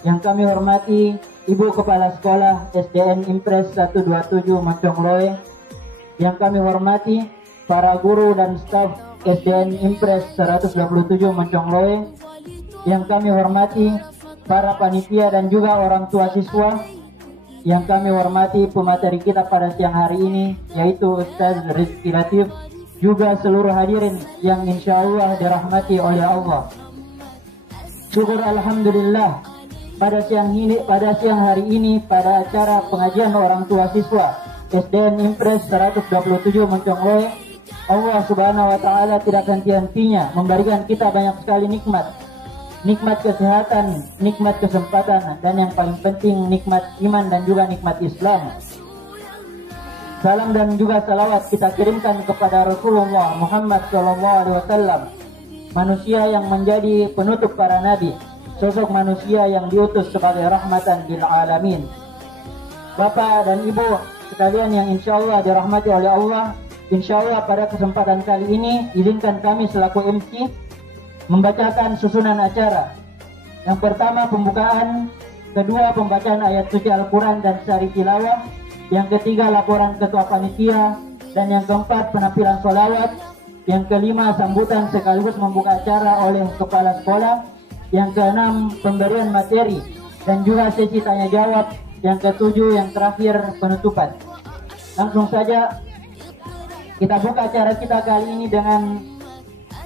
Yang kami hormati Ibu Kepala Sekolah SDN Impres 127 Moncongloe. Yang kami hormati para guru dan staf SDN Impres 127 Moncongloe. Yang kami hormati para panitia dan juga orang tua siswa. Yang kami hormati pemateri kita pada siang hari ini, yaitu Ustaz Rizky Latif, juga seluruh hadirin yang insya Allah dirahmati oleh Allah. Syukur alhamdulillah, pada siang hari ini pada acara pengajian orang tua siswa SDN Impres 127 Moncongloe, Allah Subhanahu wa taala tidak henti-hentinya memberikan kita banyak sekali nikmat kesehatan, nikmat kesempatan, dan yang paling penting nikmat iman dan juga nikmat Islam. Salam dan juga salawat kita kirimkan kepada Rasulullah Muhammad SAW, manusia yang menjadi penutup para nabi, sosok manusia yang diutus sebagai rahmatan lil alamin. Bapak dan Ibu sekalian yang insya Allah dirahmati oleh Allah, insya Allah pada kesempatan kali ini izinkan kami selaku MC membacakan susunan acara. Yang pertama pembukaan, kedua pembacaan ayat suci Al-Quran dan sari tilawah, yang ketiga laporan ketua panitia, dan yang keempat penampilan sholawat, yang kelima sambutan sekaligus membuka acara oleh kepala sekolah, yang keenam pemberian materi dan juga sesi tanya jawab, yang ketujuh yang terakhir penutupan. Langsung saja kita buka acara kita kali ini dengan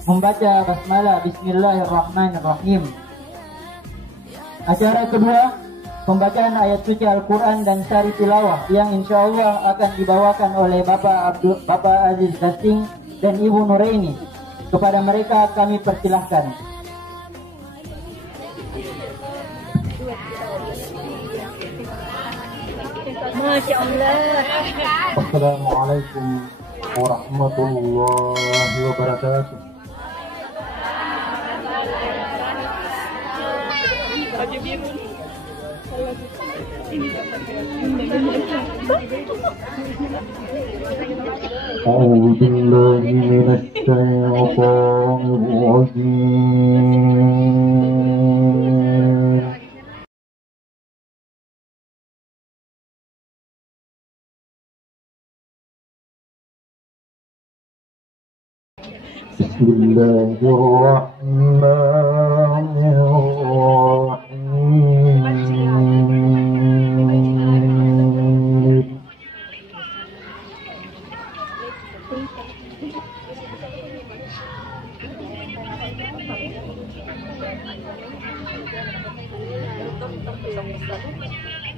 membaca basmalah bismillahirrahmanirrahim. Acara kedua pembacaan ayat suci Al-Quran dan sari tilawah yang insya Allah akan dibawakan oleh Bapak Aziz Dasting dan Ibu Nuraini. Kepada mereka kami persilahkan. Masya Allah. Assalamualaikum warahmatullahi wabarakatuh. أعوذ بالله من الشيطان الرجيم. بسم الله الرحمن الرحيم.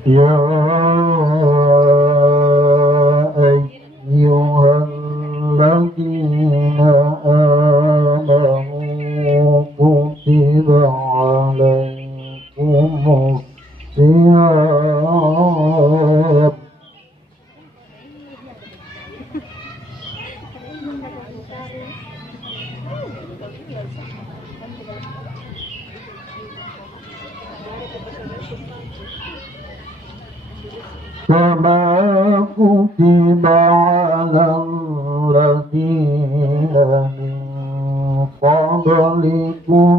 يا أيها الذين آمنوا كتب عليكم الصيام كما كتب على الذين من قبلكم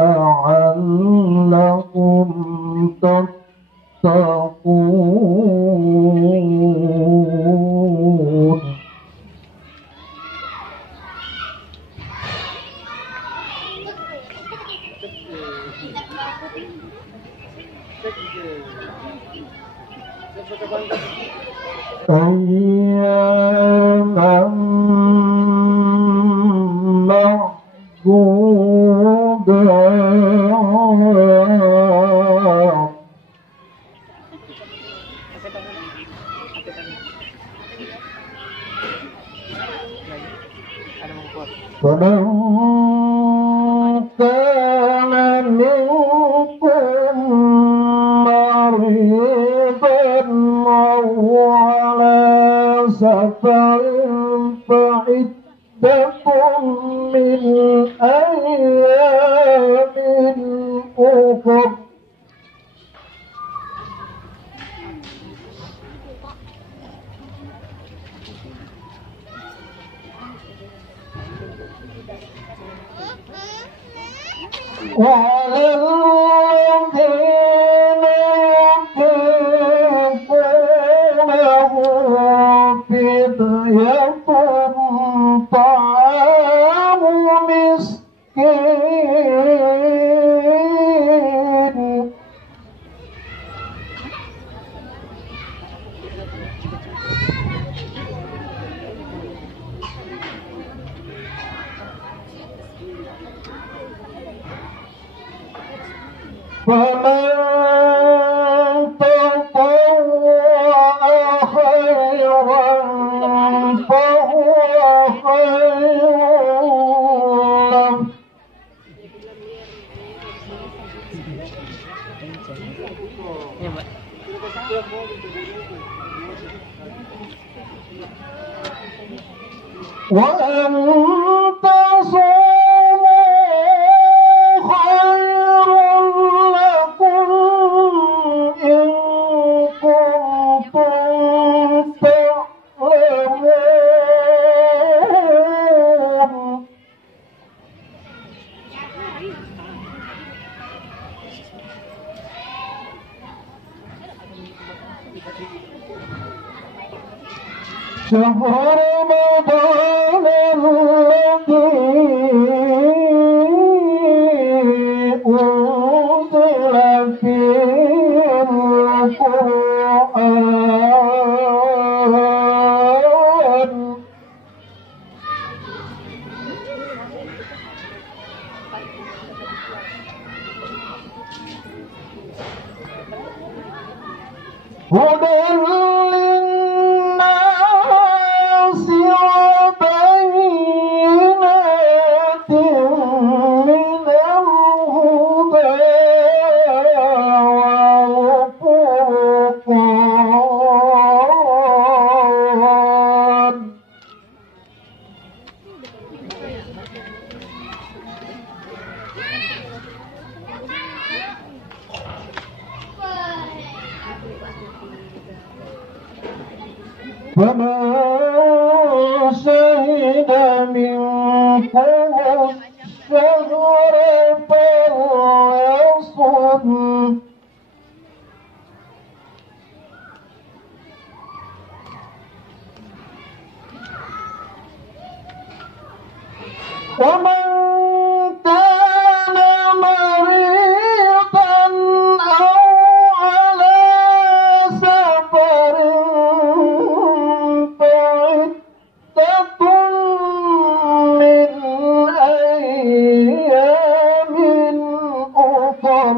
لعلكم تتقون أياما معدودات فمن كان منكم مريضا أو على سفر فعدة من أيام أخر وعلى الذين يطيقونه فدية طعام مسكين فمن تطوع خيرا فهو خير له وأن تصوموا خير لكم إن كنتم تعلمون شهر رمضان الذي أنزل فيه القرآن هدى للناس وبينات من الهدى والفرقان فمن شهد منكم الشهر فليصم ومن كان مريضا أو على سفر فعدة من أيام أخر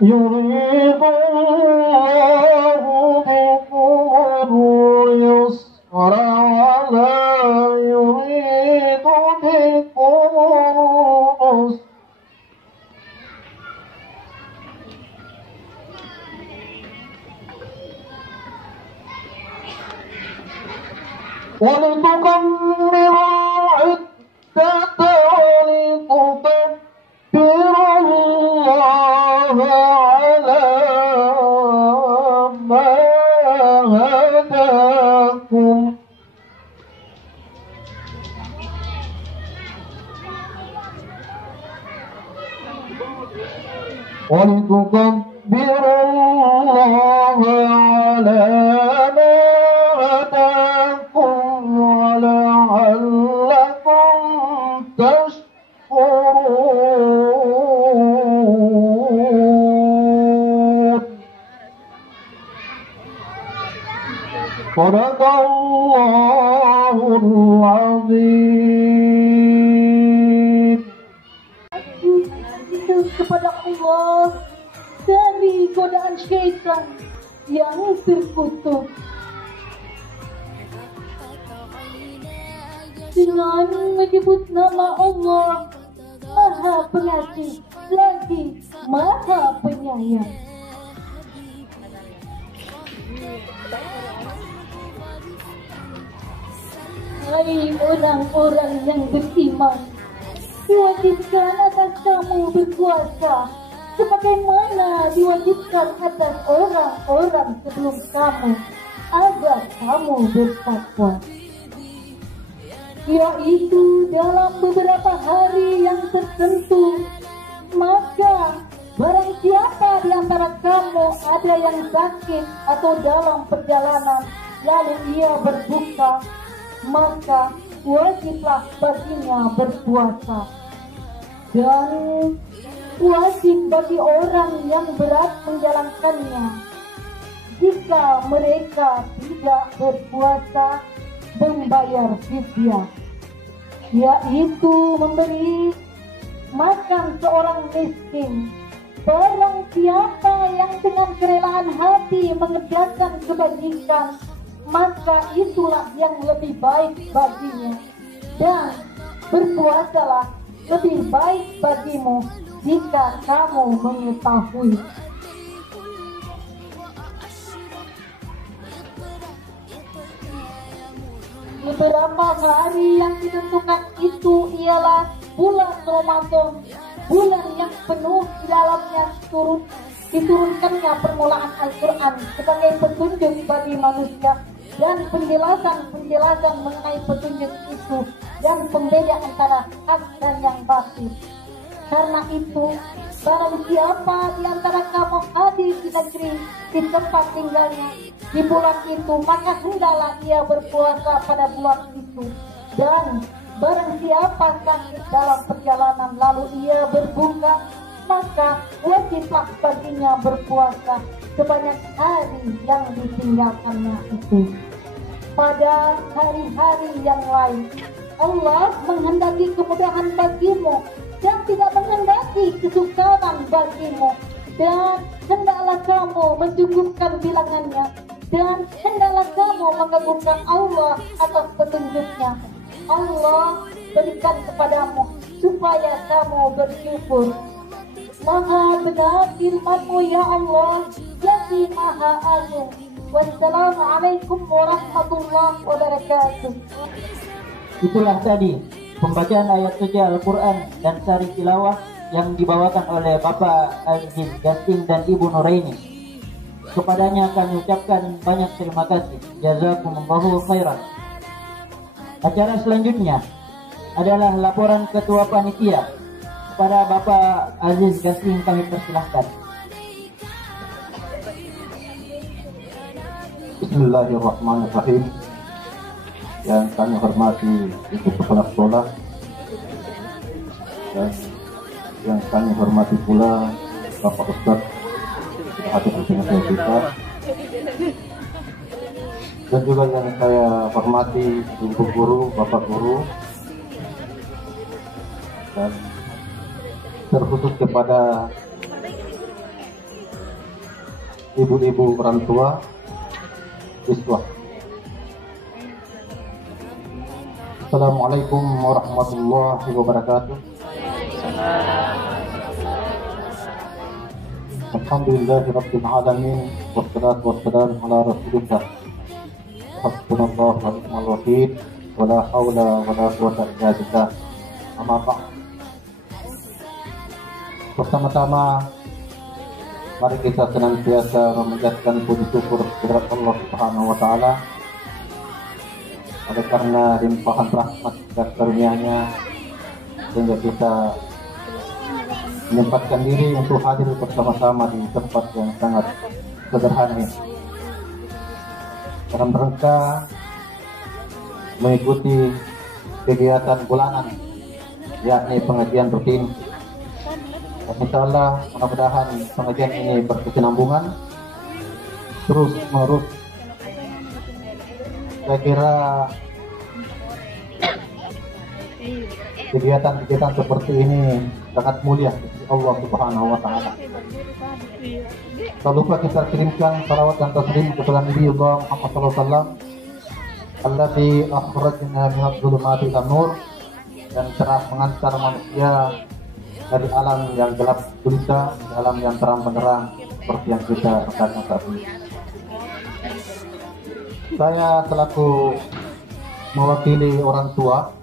يريد الله بكم اليسر ولا يريد بكم العسر ولتكملوا العدة ولتكبروا الله على ما هداكم ولتكبروا الله على ما هداكم ولعلكم تشكرون. صدق الله العظيم. Kepada Allah dari godaan syaitan yang terkutuk. Dengan menyebut nama Allah, Maha Pengasih lagi Maha Penyayang. Hai orang-orang yang beriman, diwajibkan atas kamu berpuasa sebagaimana diwajibkan atas orang-orang sebelum kamu agar kamu bertakwa, yaitu dalam beberapa hari yang tertentu. Maka barang siapa di antara kamu ada yang sakit atau dalam perjalanan lalu ia berbuka, maka wajiblah baginya berpuasa. Dan wajib bagi orang yang berat menjalankannya jika mereka tidak berpuasa membayar fidyah, yaitu memberi makan seorang miskin. Barang siapa yang dengan kerelaan hati mengerjakan kebajikan, maka itulah yang lebih baik baginya. Dan berpuasalah lebih baik bagimu jika kamu mengetahui. Beberapa hari yang ditentukan itu ialah bulan Ramadan, bulan yang penuh di dalamnya diturunkannya permulaan Al-Quran sebagai petunjuk bagi manusia dan penjelasan mengenai petunjuk itu dan pembeda antara hak dan yang batil. Karena itu, barang siapa di antara kamu hadir di negeri di tempat tinggalnya di bulan itu, maka hendaklah ia berpuasa pada bulan itu. Dan barang siapa sakit dalam perjalanan lalu ia berbuka, maka wajiblah baginya berpuasa sebanyak hari yang ditinggalkannya itu. Pada hari-hari yang lain, Allah menghendaki kemudahan bagimu dan tidak menghendaki kesukaran bagimu. Dan hendaklah kamu mencukupkan bilangannya, dan hendaklah kamu mengagungkan Allah atas petunjuknya. Allah berikan kepadamu supaya kamu bersyukur. Maha benar firman-Mu ya Allah, Yang Maha Agung. Wassalamualaikum warahmatullahi wabarakatuh. Itulah tadi pembacaan ayat suci Al-Quran dan sari tilawah yang dibawakan oleh Bapak Aziz Gasing dan Ibu Nuraini. Kepadanya kami ucapkan banyak terima kasih. Jazakumullahu khairan. Acara selanjutnya adalah laporan Ketua Panitia. Kepada Bapak Aziz Gasing kami persilahkan. Bismillahirrahmanirrahim. Yang kami hormati Ibu Kepala Sekolah dan yang kami hormati pula Bapak Ustaz yang hadir di tengah kita, dan juga yang saya hormati Ibu Guru, Bapak Guru, dan terkhusus kepada ibu-ibu orang tua siswa. Assalamualaikum warahmatullahi wabarakatuh. Alhamdulillahirabbil alamin, wassalatu wassalamu ala rasulillah. Hasbunallahu wa ni'mal wakeel, wala haula wala quwwata illa billah. Amma ba'd. Pertama-tama mari kita senantiasa memanjatkan puji syukur kepada Allah Subhanahu wa taala. Oleh karena limpahan rahmat dan karunia-Nya sehingga kita menyempatkan diri untuk hadir bersama-sama di tempat yang sangat sederhana ini dalam rangka mengikuti kegiatan bulanan, yakni pengajian rutin. Dan insya Allah mudah-mudahan pengajian ini berkesinambungan terus menerus. Saya kira kegiatan-kegiatan seperti ini sangat mulia di Allah Subhanahu wa Ta'ala. Tak lupa kita kirimkan salawat dan taslim kepada Nabi Allah Muhammad SAW alladzi akhrajna minadh dhulumati ilan nur, dan telah mengantar manusia dari alam yang gelap gulita ke alam yang terang benderang seperti yang kita rasakan saat ini. Saya selaku mewakili orang tua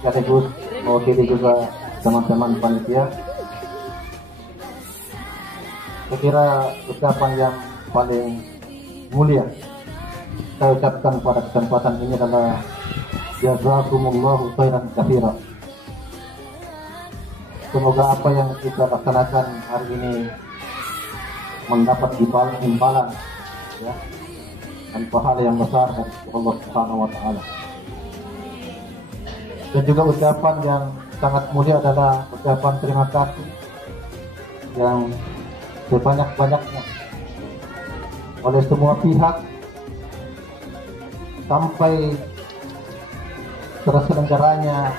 sekaligus mewakili juga teman-teman panitia, saya kira ucapan yang paling mulia saya ucapkan pada kesempatan ini adalah jazakumullahu khairan katsira. Semoga apa yang kita laksanakan hari ini mendapat imbalan, ya, dan pahala yang besar dari Allah Subhanahu wa Ta'ala. Dan juga ucapan yang sangat mulia adalah ucapan terima kasih yang sebanyak-banyaknya oleh semua pihak sampai terselenggaranya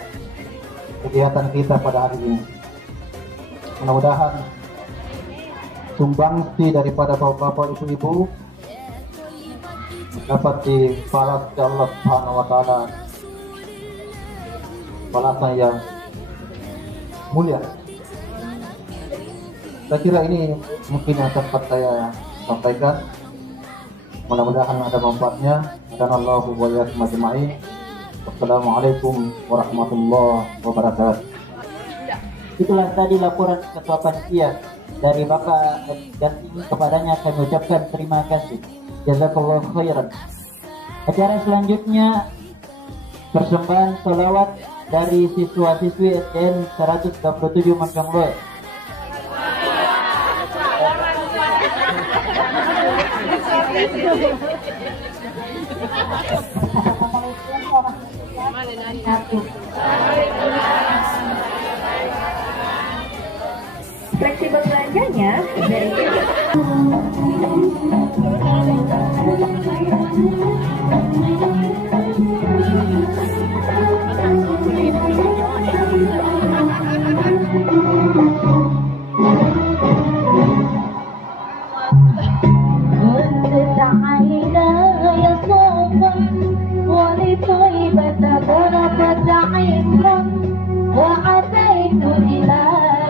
kegiatan kita pada hari ini. Mudah-mudahan sumbangsi daripada bapak-bapak, ibu-ibu dapat dibalas oleh Allah Subhanahu wa Ta'ala balasan yang mulia. Saya kira ini mungkin yang sempat saya sampaikan. Mudah-mudahan ada manfaatnya. Allahu wa iyyakum ajma'in. Wassalamualaikum warahmatullahi wabarakatuh. Itulah tadi laporan Ketua Panitia dari Bapak, dan ini kepadanya kami ucapkan terima kasih. Jazakallahu khairan. Acara selanjutnya persembahan sholawat dari siswa-siswi SDN 127 Moncongloe. Fleksibel belanjanya dari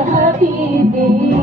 Habibi.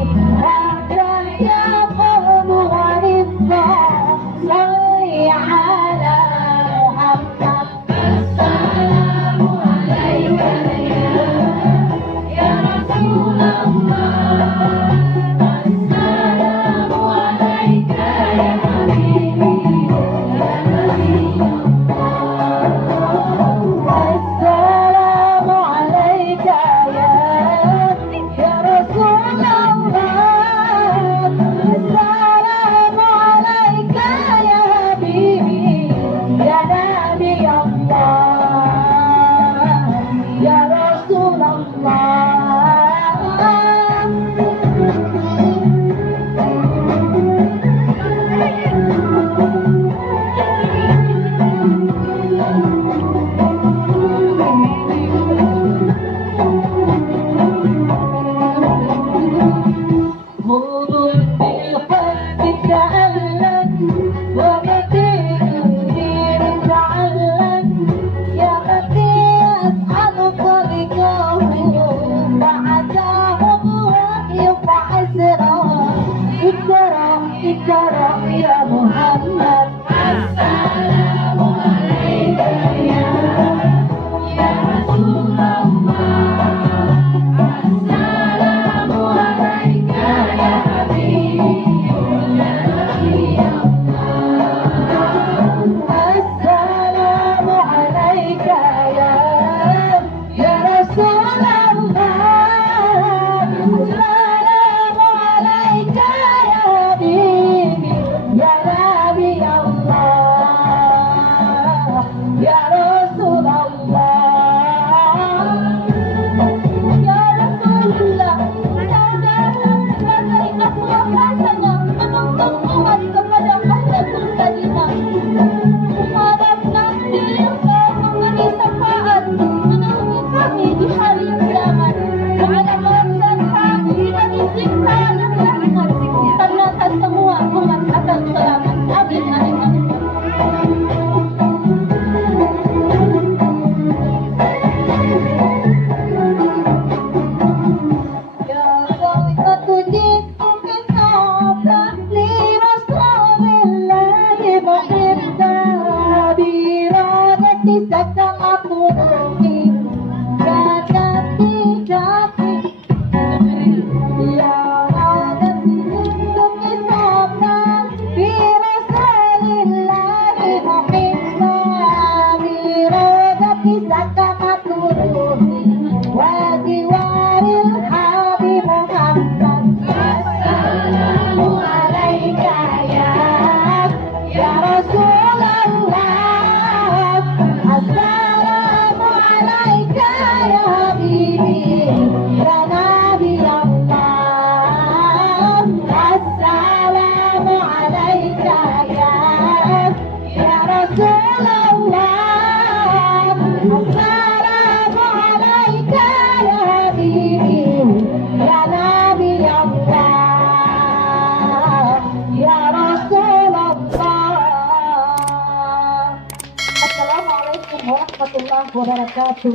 warahmatullahi wabarakatuh.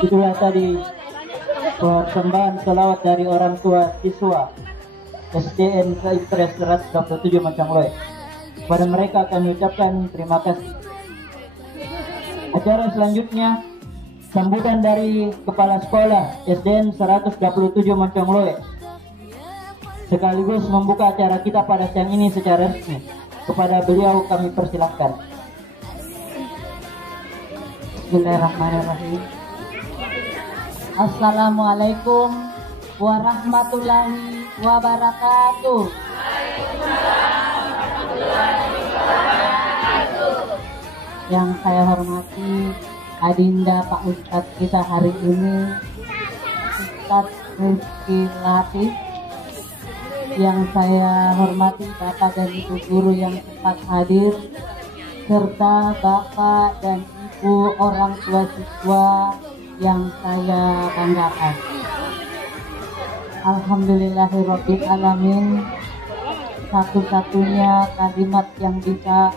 Itulah tadi persembahan selawat dari orang tua siswa SDN Impres 127 Mancangloe. Pada mereka kami ucapkan terima kasih. Acara selanjutnya sambutan dari Kepala Sekolah SDN 127 Mancangloe, sekaligus membuka acara kita pada siang ini secara resmi. Kepada beliau kami persilahkan. Bismillahirrahmanirrahim. Assalamualaikum warahmatullahi wabarakatuh. Yang saya hormati Adinda Pak Ustadz kita hari ini, Ustadz Rizky Latif. Yang saya hormati Bapak dan Ibu guru yang sempat hadir, serta Bapak dan Ibu orang tua siswa yang saya banggakan. Alhamdulillahirabbil alamin. Satu-satunya kalimat yang bisa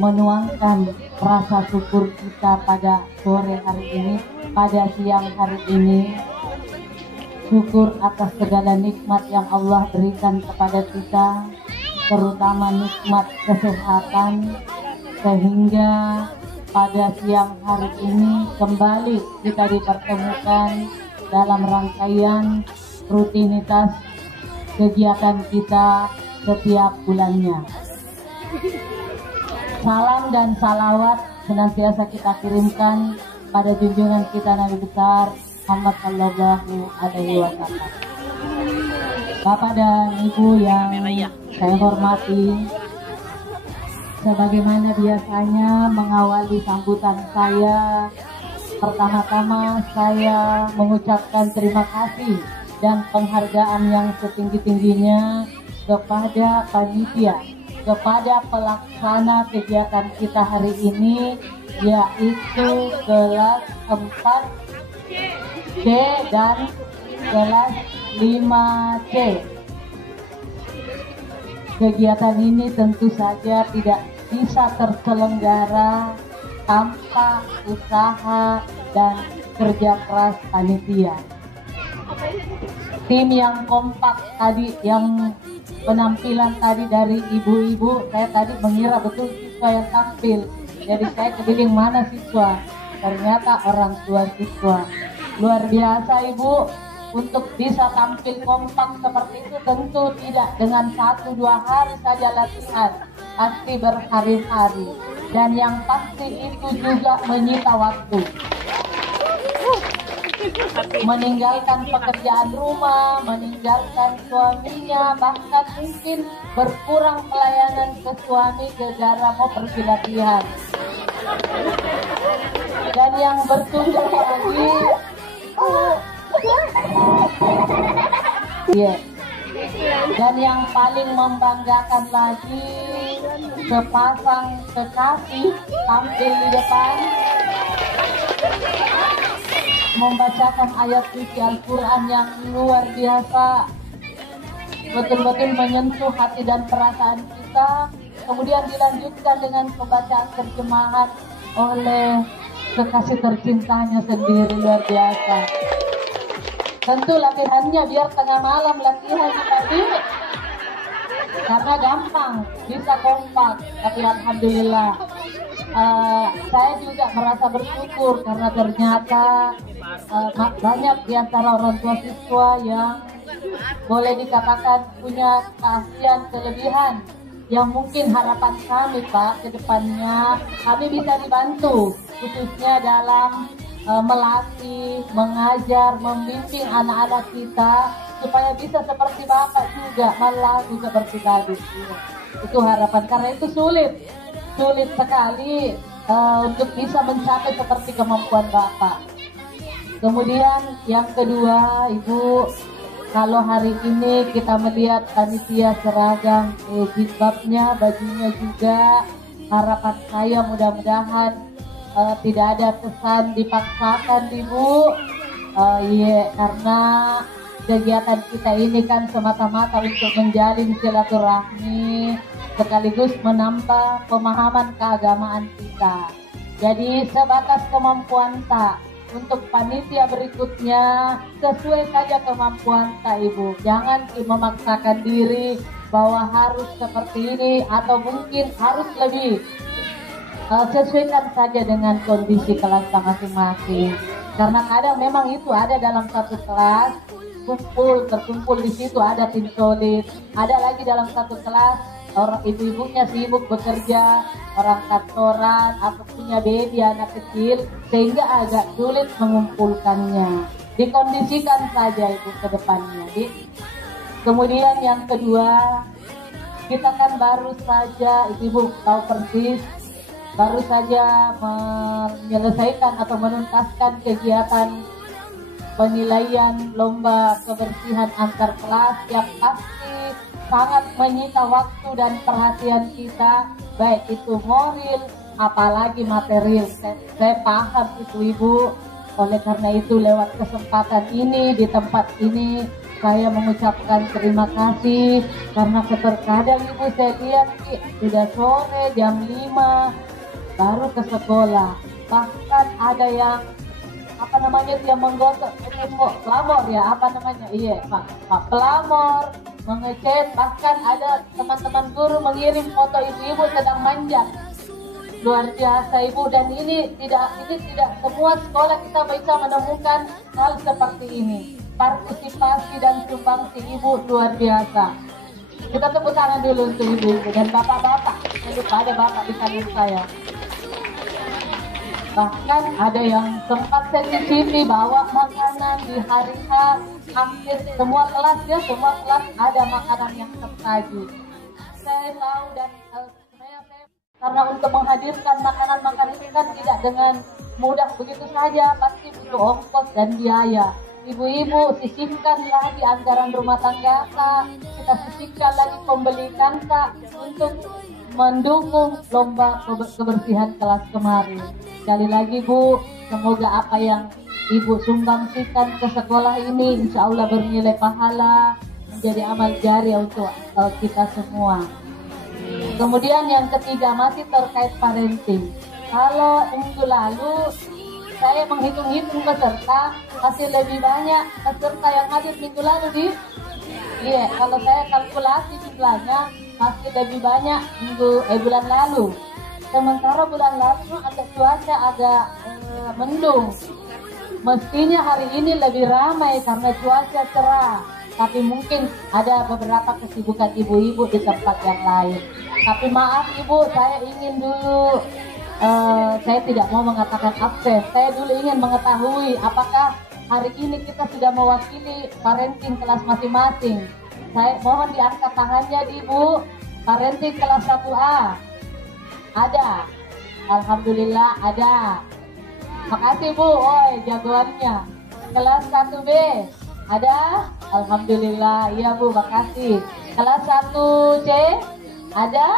menuangkan rasa syukur kita pada sore hari ini, pada siang hari ini, syukur atas segala nikmat yang Allah berikan kepada kita, terutama nikmat kesehatan, sehingga pada siang hari ini kembali kita dipertemukan dalam rangkaian rutinitas kegiatan kita setiap bulannya. Salam dan salawat senantiasa kita kirimkan pada junjungan kita Nabi besar Muhammad Sallallahu Alaihi Wasallam. Bapak dan Ibu yang saya hormati, sebagaimana biasanya mengawali sambutan saya, pertama-tama saya mengucapkan terima kasih dan penghargaan yang setinggi-tingginya kepada panitia, kepada pelaksana kegiatan kita hari ini, yaitu kelas 4C dan kelas 5C. Kegiatan ini tentu saja tidak bisa terselenggara tanpa usaha dan kerja keras panitia. Tim yang kompak tadi, yang penampilan tadi dari ibu-ibu, saya tadi mengira betul siswa yang tampil. Jadi saya kepiling mana siswa, ternyata orang tua siswa. Luar biasa Ibu, untuk bisa tampil kompak seperti itu tentu tidak dengan 1-2 hari saja latihan, pasti berhari-hari, dan yang pasti itu juga menyita waktu. Meninggalkan pekerjaan rumah, meninggalkan suaminya, bahkan mungkin berkurang pelayanan ke suami gara-gara mau pergi latihan. Dan yang bertugas lagi, dan yang paling membanggakan lagi, sepasang kekasih tampil di depan membacakan ayat suci Al-Quran yang luar biasa, betul-betul menyentuh hati dan perasaan kita. Kemudian dilanjutkan dengan pembacaan terjemahan oleh kekasih tercintanya sendiri, luar biasa. Tentu latihannya biar tengah malam latihan tadi. karena gampang bisa kompak. Tapi alhamdulillah saya juga merasa bersyukur karena ternyata banyak di antara orang tua siswa yang boleh dikatakan punya keahlian kelebihan yang mungkin harapan kami Pak ke depannya kami bisa dibantu khususnya dalam melatih, mengajar, membimbing anak-anak kita supaya bisa seperti Bapak juga melatih seperti tadi. Itu harapan karena itu sulit sekali untuk bisa mencapai seperti kemampuan Bapak. Kemudian yang kedua Ibu, kalau hari ini kita melihat panitia seragam jilbabnya, bajunya juga, harapan saya mudah-mudahan tidak ada kesan dipaksakan Ibu. Iya, karena kegiatan kita ini kan semata-mata untuk menjalin silaturahmi sekaligus menambah pemahaman keagamaan kita. Jadi sebatas kemampuan tak. Untuk panitia berikutnya sesuai saja kemampuan tak Ibu. Jangan memaksakan diri bahwa harus seperti ini atau mungkin harus lebih. Sesuaikan saja dengan kondisi kelas masing-masing. Karena kadang memang itu ada dalam satu kelas terkumpul di situ ada tim solid, ada lagi dalam satu kelas orang ibu-ibunya sibuk bekerja, orang kantoran atau punya baby anak kecil sehingga agak sulit mengumpulkannya. Dikondisikan saja itu ke depannya. Kemudian yang kedua, kita kan baru saja ibu tahu persis baru saja menyelesaikan atau menuntaskan kegiatan penilaian lomba kebersihan antar kelas yang pasti sangat menyita waktu dan perhatian kita, baik itu moral apalagi material. Saya paham itu Ibu. Oleh karena itu lewat kesempatan ini di tempat ini saya mengucapkan terima kasih karena terkadang Ibu saya lihat sudah sore jam 5 baru ke sekolah, bahkan ada yang dia menggosok pelamor ya Pak pelamor mengecat, bahkan ada teman-teman guru mengirim foto ibu-ibu sedang manjat. Luar biasa Ibu, dan ini tidak semua sekolah kita bisa menemukan hal seperti ini. Partisipasi dan sumbangsi Ibu luar biasa. Kita tepuk tangan dulu untuk ibu-ibu dan bapak-bapak. Jangan lupa ada bapak di samping saya. Bahkan ada yang sempat sendiri bawa makanan di hari H, hampir semua kelas ada makanan yang tersaji. Saya tahu dan saya karena untuk menghadirkan makanan-makanan itu kan tidak dengan mudah begitu saja, pasti butuh ongkos dan biaya. Ibu-ibu sisihkan lagi anggaran rumah tangga kita sisihkan lagi pembelikan untuk mendukung lomba kebersihan kelas kemarin. Sekali lagi Bu, semoga apa yang Ibu sumbangsikan ke sekolah ini insya Allah bernilai pahala, menjadi amal jariah untuk kita semua. Kemudian yang ketiga masih terkait parenting. Kalau minggu lalu saya menghitung-hitung peserta, masih lebih banyak peserta yang hadir minggu lalu kalau saya kalkulasi jumlahnya masih lebih banyak bulan lalu. Sementara bulan lalu cuaca agak mendung. Mestinya hari ini lebih ramai karena cuaca cerah. Tapi mungkin ada beberapa kesibukan ibu-ibu di tempat yang lain. Tapi maaf Ibu, saya ingin dulu, saya tidak mau mengatakan absen. Saya dulu ingin mengetahui apakah hari ini kita sudah mewakili parenting kelas masing-masing. Saya mohon diangkat tangannya Ibu. Parenting kelas 1A. Ada. Alhamdulillah ada. Makasih Bu, jagoannya. Kelas 1B ada. Alhamdulillah, iya Bu, makasih. Kelas 1C ada.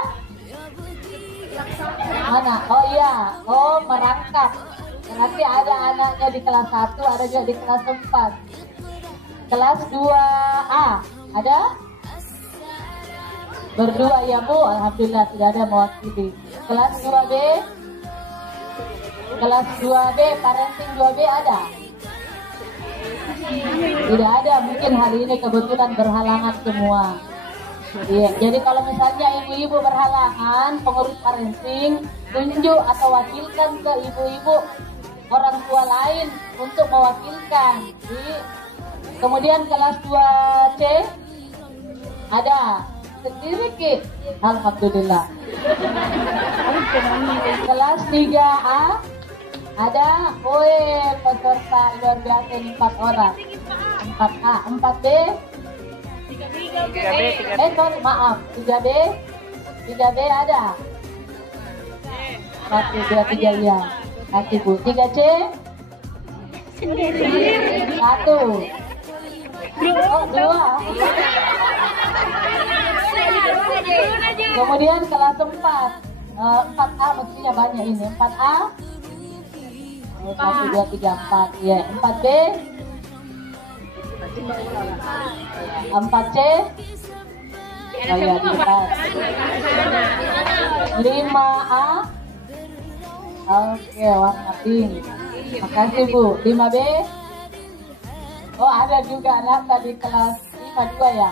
Mana? Oh iya, merangkap. Berarti ada anaknya di kelas 1, ada juga di kelas 4. Kelas 2A ada? Berdua ya Bu, alhamdulillah sudah ada mewakili. Kelas 2B, parenting 2B ada? Tidak ada, mungkin hari ini kebetulan berhalangan semua. Iya, jadi kalau misalnya ibu-ibu berhalangan, pengurus parenting tunjuk atau wakilkan ke ibu-ibu orang tua lain untuk mewakilkan. Kemudian kelas 2C ada sedikit, alhamdulillah. Kelas 3A ada, peserta luar biasa ini 4 orang. 4A, 4B, 3B, 3B ada. 1, 2, 3 ya. Kasih Bu. 3C 1. Oh, 2. Kemudian kelas 4 4A mestinya banyak ini. 4A 1, 2, 3, 4 ya. 4B 4C oh ya, 5A oke, warna pink. Makasih Bu. 5B oh ada juga anak tadi kelas 5 2 ya.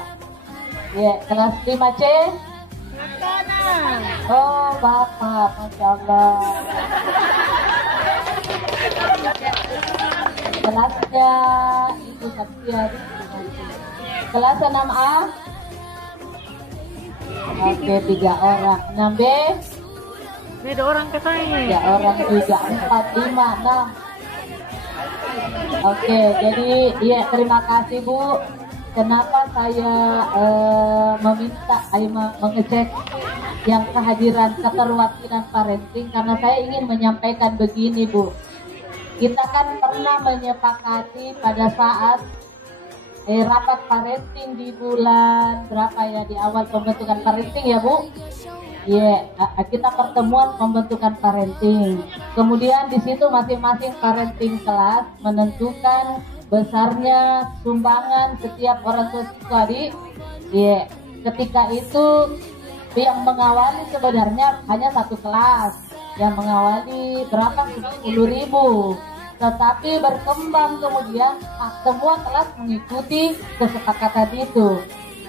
Ya, kelas 5C oh Bapak, Masya Allah. Kelasnya Ibu Satya. Kelas 6A oke, 3 orang. 6B ini 2 orang katanya. 3 orang juga. 4, 5, 6 oke, jadi iya, terima kasih Bu. Kenapa saya meminta mengecek yang kehadiran keterwakilan parenting, karena saya ingin menyampaikan begini Bu. Kita kan pernah menyepakati pada saat rapat parenting di bulan berapa ya, di awal pembentukan parenting ya Bu. Kita pertemuan pembentukan parenting. Kemudian di situ masing-masing parenting kelas menentukan besarnya sumbangan setiap orang tua siswa di. Ketika itu yang mengawali sebenarnya hanya 1 kelas. Yang mengawali berapa? 10.000. Tetapi berkembang kemudian semua kelas mengikuti kesepakatan itu.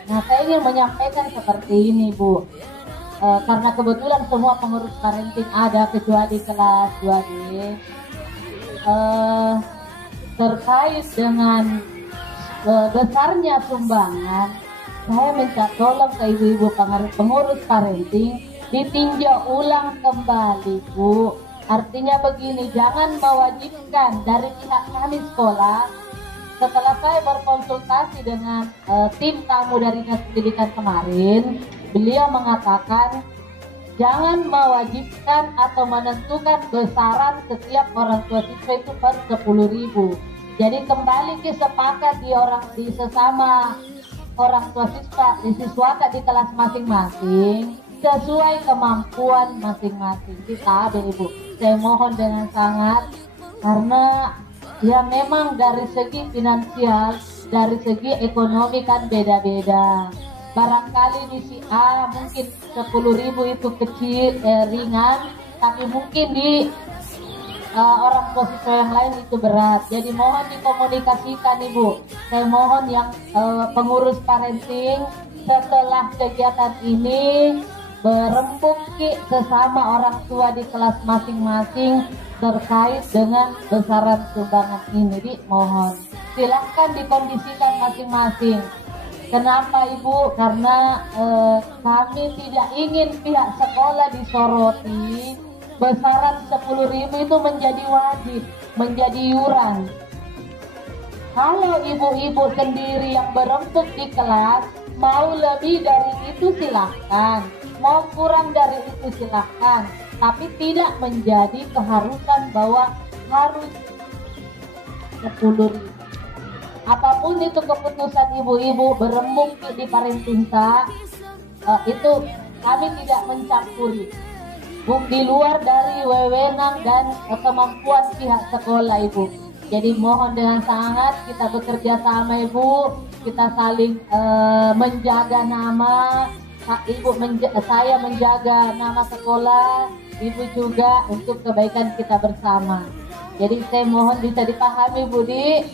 Nah, saya ingin menyampaikan seperti ini Bu. Karena kebetulan semua pengurus parenting ada kecuali kelas 2D. Terkait dengan besarnya sumbangan, saya minta tolong ke ibu-ibu pengurus parenting ditinjau ulang kembali Bu. Artinya begini, jangan mewajibkan dari pihak kami sekolah. Setelah saya berkonsultasi dengan tim tamu dari Dinas Pendidikan kemarin, beliau mengatakan jangan mewajibkan atau menentukan besaran setiap orang tua siswa itu per 10.000. Jadi kembali ke sepakat di sesama orang tua siswa, disiswakan di kelas masing-masing sesuai kemampuan masing-masing. Kita ada Ibu. Saya mohon dengan sangat, karena ya memang dari segi finansial, dari segi ekonomi kan beda-beda. Barangkali di si A mungkin 10.000 itu kecil, ringan, tapi mungkin di orang tua siswa yang lain itu berat. Jadi mohon dikomunikasikan Ibu. Saya mohon yang pengurus parenting setelah kegiatan ini berembuk sesama orang tua di kelas masing-masing terkait dengan besaran sumbangan ini. Mohon silahkan dikondisikan masing-masing. Kenapa Ibu? Karena kami tidak ingin pihak sekolah disoroti. Besaran 10.000 itu menjadi wajib, menjadi iuran. Kalau ibu-ibu sendiri yang berembuk di kelas mau lebih dari itu silahkan, mau kurang dari itu silahkan, tapi tidak menjadi keharusan bahwa harus 10.000. Apapun itu keputusan ibu-ibu berembuk di parentingsa, itu kami tidak mencampuri. Di luar dari wewenang dan kemampuan pihak sekolah Ibu. Jadi mohon dengan sangat kita bekerja sama Ibu, kita saling menjaga nama Ibu, saya menjaga nama sekolah, Ibu juga untuk kebaikan kita bersama. Jadi saya mohon bisa dipahami Bu Di.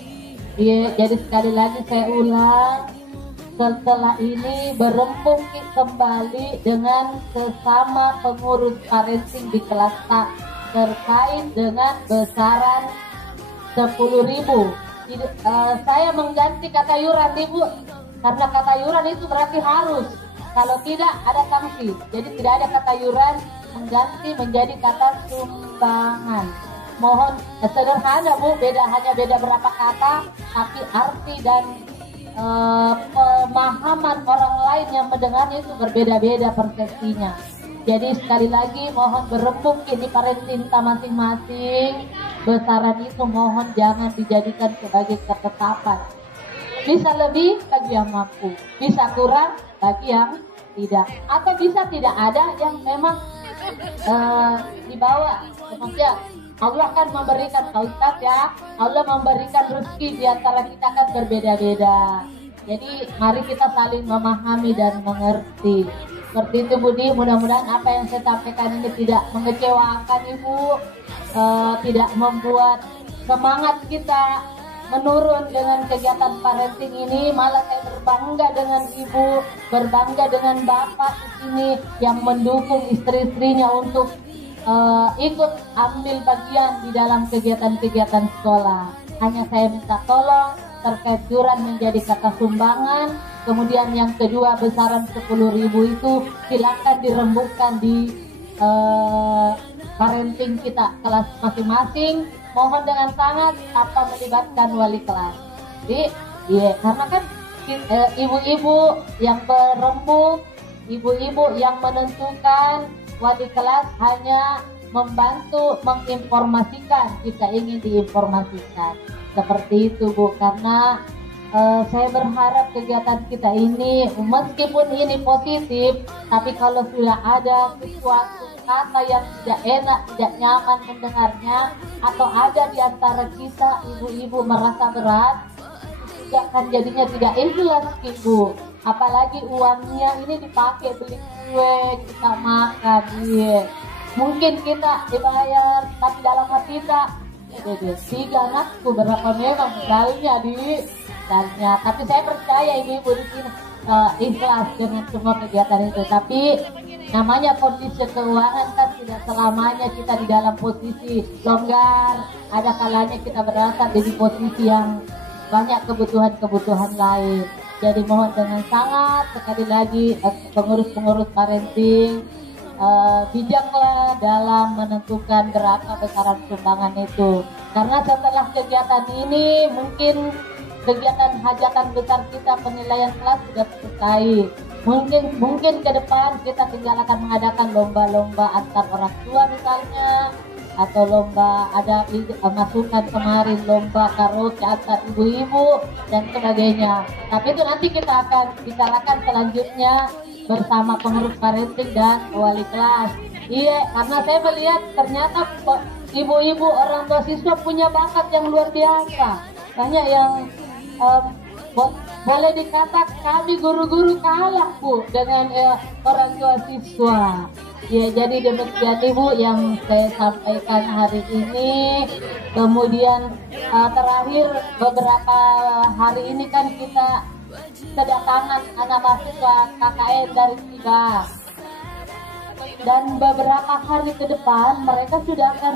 Jadi sekali lagi saya ulang, setelah ini berembuk kembali dengan sesama pengurus parenting di kelas tak terkait dengan besaran 10.000. Saya mengganti kata yuran Ibu, karena kata yuran itu berarti harus, kalau tidak ada sanksi. Jadi tidak ada kata yuran, mengganti menjadi kata sumbangan. Mohon sederhana Bu, hanya beda berapa kata, tapi arti dan pemahaman orang lain yang mendengarnya itu berbeda-beda persepsinya. Jadi sekali lagi mohon berembuk di parenting masing-masing. Besaran itu mohon jangan dijadikan sebagai ketetapan. Bisa lebih bagi yang mampu, bisa kurang bagi yang tidak, atau bisa tidak ada yang memang dibawa. Maksudnya Allah kan memberikan, Pak Ustaz ya, Allah memberikan rezeki di antara kita kan berbeda-beda. Jadi mari kita saling memahami dan mengerti. Seperti itu Budi, mudah-mudahan apa yang saya sampaikan ini tidak mengecewakan Ibu, tidak membuat semangat kita menurun dengan kegiatan parenting ini. Malah saya berbangga dengan Ibu, berbangga dengan Bapak di sini yang mendukung istri-istrinya untuk ikut ambil bagian di dalam kegiatan-kegiatan sekolah. Hanya saya minta tolong terkait yuran menjadi kata sumbangan. Kemudian yang kedua, besaran 10.000 itu silakan dirembukkan di parenting kita kelas masing-masing. Mohon dengan sangat tanpa melibatkan wali kelas. Jadi, karena kan ibu-ibu yang berembuk, ibu-ibu yang menentukan, wali kelas hanya membantu menginformasikan jika ingin diinformasikan. Seperti itu Bu, karena saya berharap kegiatan kita ini meskipun ini positif, tapi kalau sudah ada sesuatu kata yang tidak enak, tidak nyaman mendengarnya, atau ada di antara kita ibu-ibu merasa berat, juga kan jadinya tidak ikhlas Ibu. Apalagi uangnya ini dipakai beli kue, kita makan, mungkin kita dibayar, tapi dalam hati kita, tiga anakku berapa memang modalnya tanya. Tapi saya percaya ibu-ibu di sini ikhlas dengan semua kegiatan itu. Tapi namanya kondisi keuangan kan tidak selamanya kita di dalam posisi longgar. Ada kalanya kita berada di posisi yang banyak kebutuhan-kebutuhan lain. Jadi mohon dengan sangat sekali lagi pengurus-pengurus parenting bijaklah dalam menentukan berapa besaran sumbangan itu. Karena setelah kegiatan ini mungkin kegiatan hajatan besar kita penilaian kelas sudah selesai. Mungkin ke depan kita tinggal akan mengadakan lomba-lomba antar orang tua misalnya, atau lomba ada masukan kemarin lomba karaoke antar ibu-ibu dan sebagainya. Tapi itu nanti kita akan bicarakan selanjutnya bersama pengurus parenting dan wali kelas. Iya, karena saya melihat ternyata ibu-ibu orang tua siswa punya bakat yang luar biasa. Banyak yang boleh dikatakan kami guru-guru kalah Bu dengan orang tua siswa. Ya, jadi demikian Ibu yang saya sampaikan hari ini. Kemudian terakhir beberapa hari ini kan kita kedatangan anak mahasiswa KKN dari Tiba. Dan beberapa hari ke depan mereka sudah akan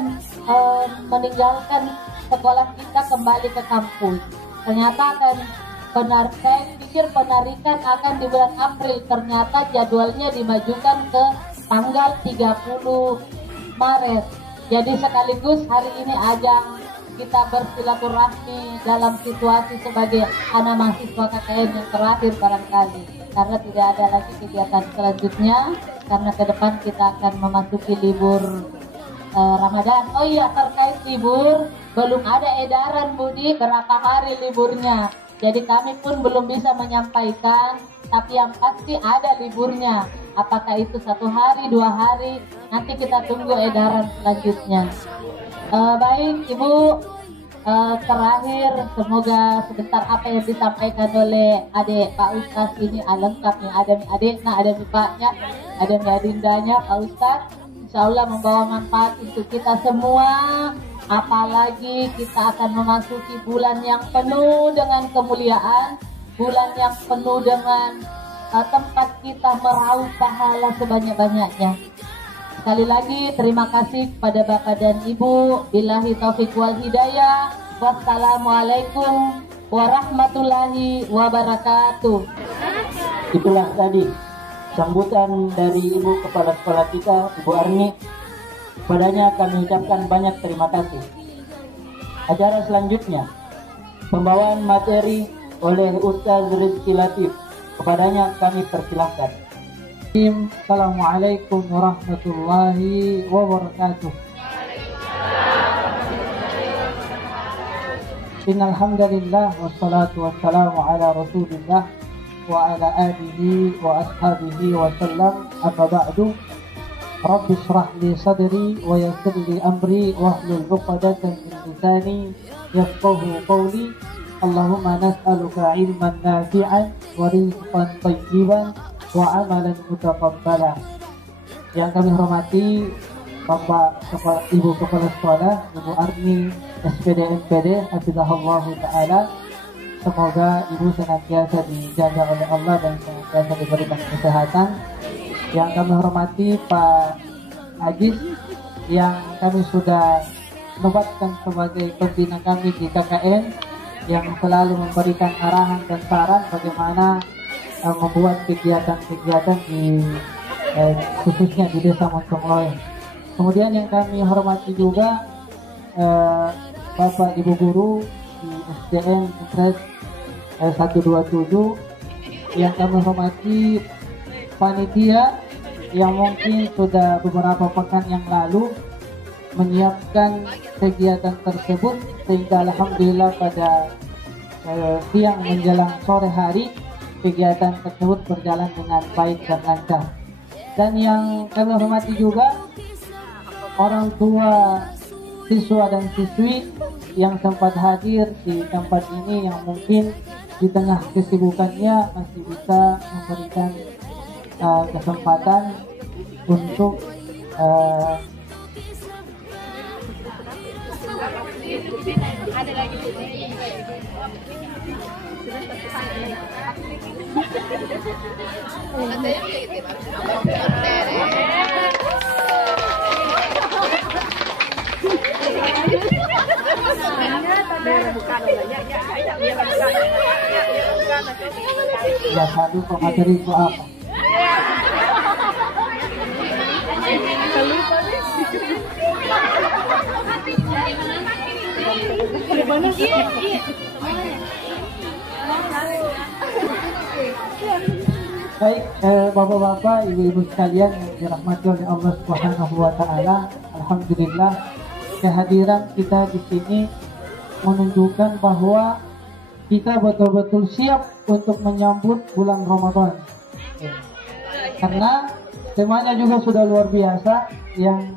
meninggalkan sekolah kita kembali ke kampus. Ternyata akan saya pikir penarikan akan di bulan April, ternyata jadwalnya dimajukan ke tanggal 30 Maret. Jadi sekaligus hari ini ajang kita bersilaturahmi dalam situasi sebagai anak mahasiswa KKN yang terakhir barangkali, karena tidak ada lagi kegiatan selanjutnya, karena ke depan kita akan memasuki libur Ramadan. Oh iya, terkait libur belum ada edaran Budi berapa hari liburnya. Jadi kami pun belum bisa menyampaikan, tapi yang pasti ada liburnya. Apakah itu 1 hari, 2 hari, nanti kita tunggu edaran selanjutnya. Baik Ibu, terakhir semoga sebentar apa yang disampaikan oleh adik Pak Ustaz ini lengkap nih. Ada adiknya, ada Paknya, ada adindanya Pak Ustaz. Insya Allah membawa manfaat untuk kita semua. Apalagi kita akan memasuki bulan yang penuh dengan kemuliaan, bulan yang penuh dengan tempat kita meraup pahala sebanyak-banyaknya. Sekali lagi terima kasih kepada Bapak dan Ibu. Billahi taufiq wal hidayah. Wassalamualaikum warahmatullahi wabarakatuh. Itulah tadi sambutan dari Ibu Kepala Sekolah kita, Ibu Arni. Padanya kami ucapkan banyak terima kasih. Acara selanjutnya, pembawaan materi oleh Ustaz Rizky Latif. Kepadanya kami persilahkan. Assalamualaikum warahmatullahi wabarakatuh. Innal hamdalillah wassalatu wassalamu ala Rasulillah wa ala alihi wa ashabihi wa sallam. Amma ba'du. Rabbi shrah li sadri wa yassir li amri wahlul 'uqdatam min lisani yafqahu qawli. Allahumma nas'aluka 'ilman nafi'an wa rizqan thayyiban wa 'amalan mutaqabbala. Yang kami hormati Bapak Ibu Kepala Sekolah, Ibu Arni SPD MPD Hafizahullah Ta'ala. Semoga Ibu senantiasa dijaga oleh Allah dan senantiasa diberikan kesehatan. Yang kami hormati Pak Ajis, yang kami sudah nobatkan sebagai pembina kami di KKN, yang selalu memberikan arahan dan saran bagaimana membuat kegiatan-kegiatan di khususnya di Desa Moncongloe. Kemudian yang kami hormati juga Bapak Ibu Guru di SDN Impres 127, yang kami hormati panitia yang mungkin sudah beberapa pekan yang lalu menyiapkan kegiatan tersebut, sehingga alhamdulillah pada siang menjelang sore hari kegiatan tersebut berjalan dengan baik dan lancar. Dan yang kami hormati juga orang tua siswa dan siswi yang sempat hadir di tempat ini, yang mungkin di tengah kesibukannya masih bisa memberikan kesempatan untuk ya satu materi itu apa? Baik, bapak-bapak, ibu-ibu sekalian yang dirahmati oleh Allah Subhanahu wa Ta'ala, alhamdulillah kehadiran kita di sini menunjukkan bahwa kita betul-betul siap untuk menyambut bulan Ramadan. Karena temanya juga sudah luar biasa, yang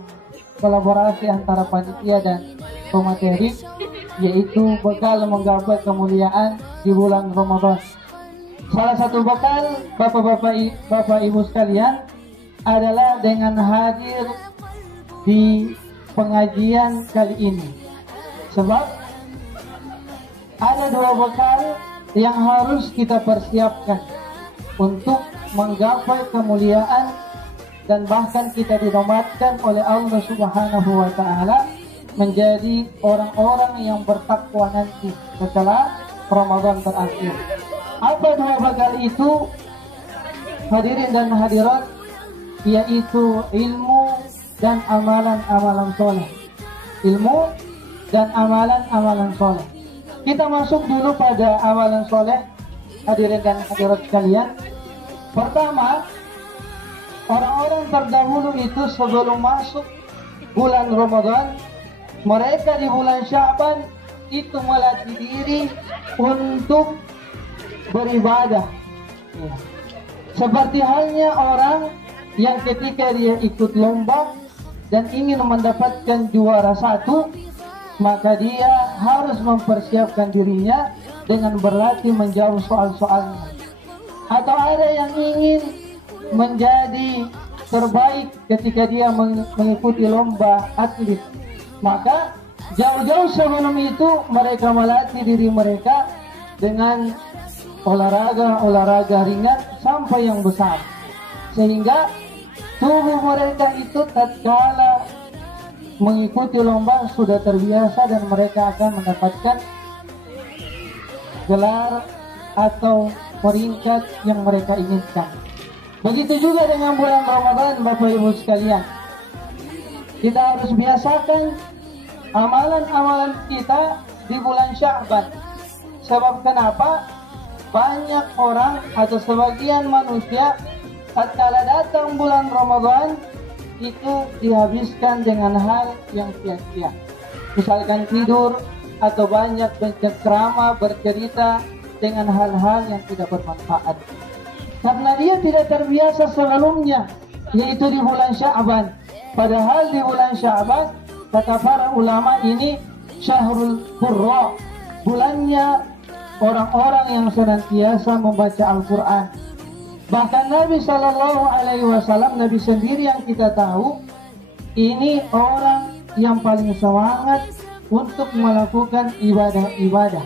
kolaborasi antara panitia dan pemateri, yaitu bekal menggapai kemuliaan di bulan Ramadan. Salah satu bekal bapak ibu sekalian adalah dengan hadir di pengajian kali ini. Sebab ada dua bekal yang harus kita persiapkan untuk menggapai kemuliaan, dan bahkan kita dinobatkan oleh Allah Subhanahu wa Ta'ala menjadi orang-orang yang bertakwa nanti setelah Ramadan berakhir. Apa dua bekal itu, hadirin dan hadirat? Yaitu ilmu dan amalan-amalan soleh. Ilmu dan amalan-amalan soleh. Kita masuk dulu pada amalan soleh, hadirin dan hadirat sekalian. Pertama, orang-orang terdahulu itu sebelum masuk bulan Ramadan, mereka di bulan Sya'ban itu melatih diri untuk beribadah. Seperti halnya orang yang ketika dia ikut lomba dan ingin mendapatkan juara satu, maka dia harus mempersiapkan dirinya dengan berlatih menjawab soal-soalnya. Atau ada yang ingin menjadi terbaik ketika dia mengikuti lomba atlet, maka jauh-jauh sebelum itu mereka melatih diri mereka dengan olahraga ringan sampai yang besar, sehingga tubuh mereka itu tatkala mengikuti lomba sudah terbiasa dan mereka akan mendapatkan gelar atau peringkat yang mereka inginkan. Begitu juga dengan bulan Ramadan, Bapak Ibu sekalian. Kita harus biasakan amalan-amalan kita di bulan Sya'ban. Sebab kenapa? Banyak orang atau sebagian manusia tatkala datang bulan Ramadan itu dihabiskan dengan hal yang sia-sia. Misalkan tidur atau banyak berceramah, bercerita dengan hal-hal yang tidak bermanfaat. Karena dia tidak terbiasa sebelumnya, yaitu di bulan Sya'ban. Padahal di bulan Sya'ban, kata para ulama, ini Syahrul Qurra, bulannya orang-orang yang senantiasa membaca Al-Quran. Bahkan Nabi SAW, Nabi sendiri yang kita tahu, ini orang yang paling semangat untuk melakukan ibadah-ibadah.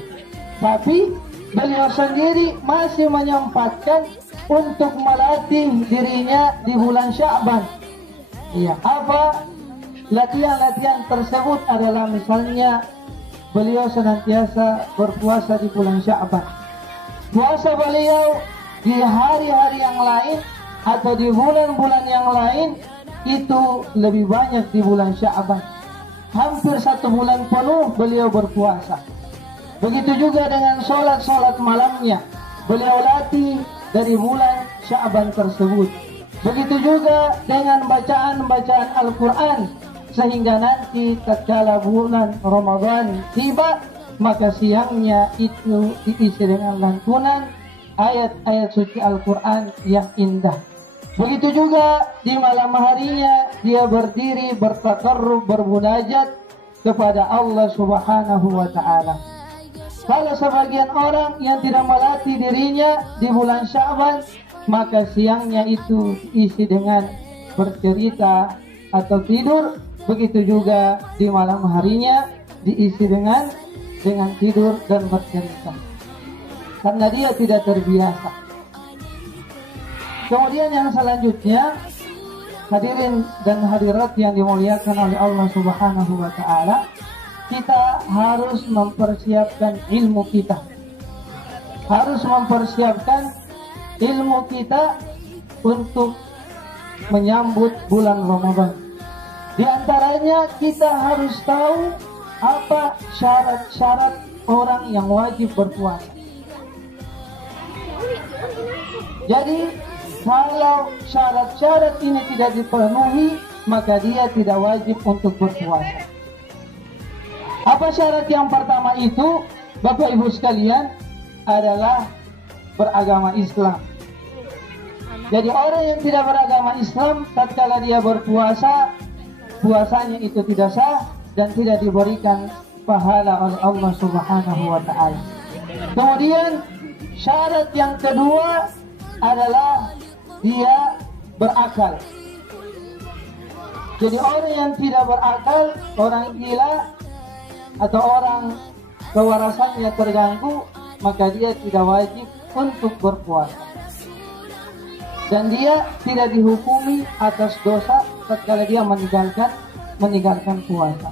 Tapi beliau sendiri masih menyempatkan untuk melatih dirinya di bulan Sya'ban. Ya, apa latihan-latihan tersebut adalah misalnya beliau senantiasa berpuasa di bulan Sya'ban. Puasa beliau di hari-hari yang lain atau di bulan-bulan yang lain itu lebih banyak di bulan Sya'ban. Hampir 1 bulan penuh beliau berpuasa. Begitu juga dengan sholat malamnya, beliau latih dari bulan Sya'ban tersebut. Begitu juga dengan bacaan-bacaan Al-Quran, sehingga nanti tatkala bulan Ramadan tiba, maka siangnya itu diisi dengan lantunan ayat-ayat suci Al-Quran yang indah. Begitu juga di malam harinya dia berdiri bertakarrub, bermunajat kepada Allah Subhanahu wa Ta'ala. Kalau sebagian orang yang tidak melatih dirinya di bulan Sya'ban, maka siangnya itu diisi dengan bercerita atau tidur. Begitu juga di malam harinya diisi dengan tidur dan bercerita, karena dia tidak terbiasa. Kemudian yang selanjutnya, hadirin dan hadirat yang dimuliakan oleh Allah Subhanahu wa Ta'ala, kita harus mempersiapkan ilmu kita. Harus mempersiapkan ilmu kita untuk menyambut bulan Ramadan. Di antaranya kita harus tahu apa syarat-syarat orang yang wajib berpuasa. Jadi kalau syarat-syarat ini tidak dipenuhi, maka dia tidak wajib untuk berpuasa. Apa syarat yang pertama itu, Bapak Ibu sekalian, adalah beragama Islam. Jadi orang yang tidak beragama Islam, tatkala dia berpuasa, puasanya itu tidak sah dan tidak diberikan pahala oleh Allah Subhanahu wa Ta'ala. Kemudian syarat yang kedua adalah dia berakal. Jadi orang yang tidak berakal, orang gila atau orang kewarasannya terganggu, maka dia tidak wajib untuk berpuasa. Dan dia tidak dihukumi atas dosa tatkala dia meninggalkan puasa.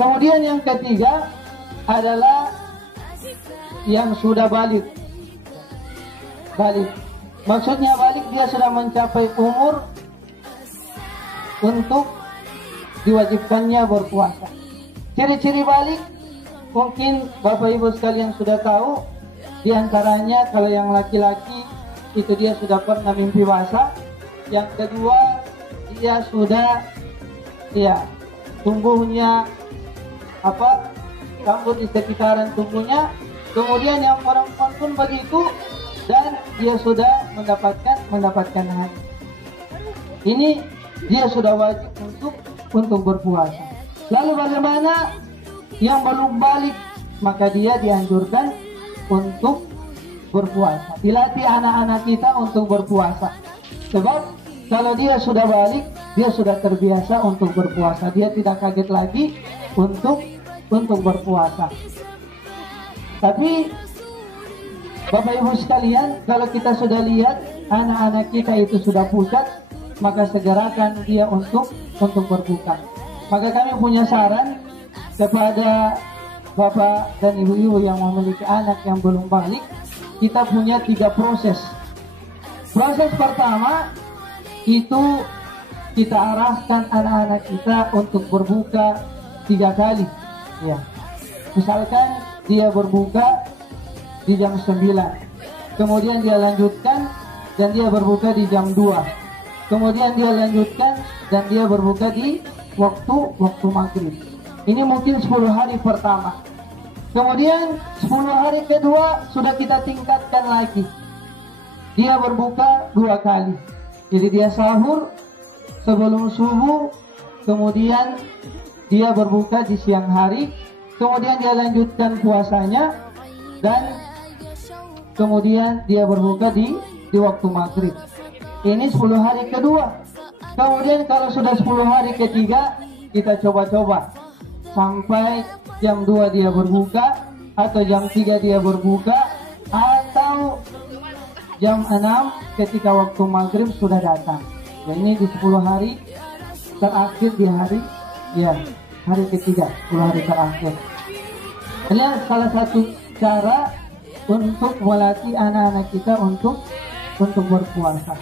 Kemudian yang ketiga adalah yang sudah balik. Maksudnya balik, dia sudah mencapai umur untuk diwajibkannya berpuasa. Ciri-ciri balik mungkin Bapak Ibu sekalian sudah tahu. Di antaranya kalau yang laki-laki itu dia sudah pernah mimpi basah. Yang kedua, dia sudah tumbuhnya rambut di sekitaran tubuhnya. Kemudian yang perempuan pun begitu, dan dia sudah mendapatkan haid. Ini dia sudah wajib untuk berpuasa. Lalu bagaimana yang belum balik? Maka dia dianjurkan untuk berpuasa. Dilatih anak-anak kita untuk berpuasa. Sebab kalau dia sudah balik, dia sudah terbiasa untuk berpuasa. Dia tidak kaget lagi untuk berpuasa. Tapi Bapak Ibu sekalian, kalau kita sudah lihat anak-anak kita itu sudah pucat, maka segerakan dia untuk berbuka. Maka kami punya saran kepada Bapak dan Ibu-ibu yang memiliki anak yang belum balik, kita punya 3 proses. Proses pertama itu kita arahkan anak-anak kita untuk berbuka 3 kali. Ya. Misalkan dia berbuka di jam 9, kemudian dia lanjutkan dan dia berbuka di jam 2, kemudian dia lanjutkan dan dia berbuka di waktu maghrib. Ini mungkin 10 hari pertama. Kemudian 10 hari kedua sudah kita tingkatkan lagi, dia berbuka 2 kali. Jadi dia sahur sebelum subuh, kemudian dia berbuka di siang hari, kemudian dia lanjutkan puasanya, dan kemudian dia berbuka di waktu maghrib. Ini 10 hari kedua. Kemudian kalau sudah 10 hari ketiga, kita coba-coba sampai jam 2 dia berbuka, atau jam 3 dia berbuka, atau jam 6 ketika waktu maghrib sudah datang. Ya, ini di 10 hari terakhir di hari ketiga, 10 hari terakhir. Ini salah satu cara untuk melatih anak-anak kita untuk berpuasa.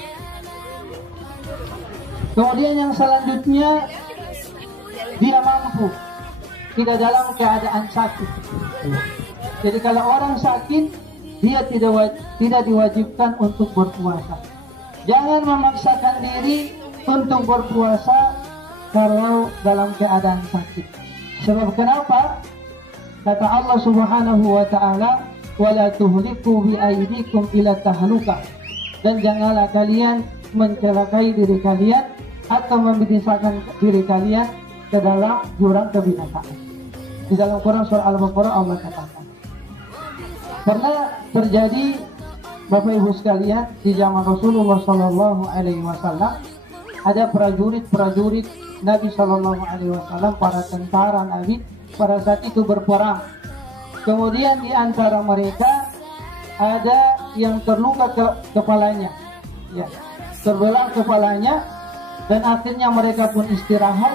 Kemudian yang selanjutnya, dia mampu tidak dalam keadaan sakit. Jadi kalau orang sakit, dia tidak diwajibkan untuk berpuasa. Jangan memaksakan diri untuk berpuasa kalau dalam keadaan sakit. Sebab kenapa? Kata Allah Subhanahu wa taala, "Wala tuhliku bi aydikum ila tahlukah." Dan janganlah kalian mencelakai diri kalian atau membinasakan diri kalian ke dalam jurang kebinasaan. Di dalam Quran surah Al-Baqarah Allah katakan. Pernah terjadi Bapak Ibu sekalian, di zaman Rasulullah Shallallahu Alaihi Wasallam ada prajurit Nabi Shallallahu Alaihi Wasallam, para tentara Nabi pada saat itu berperang. Kemudian di antara mereka ada yang terluka kepalanya, ya, terbelah kepalanya, dan akhirnya mereka pun istirahat.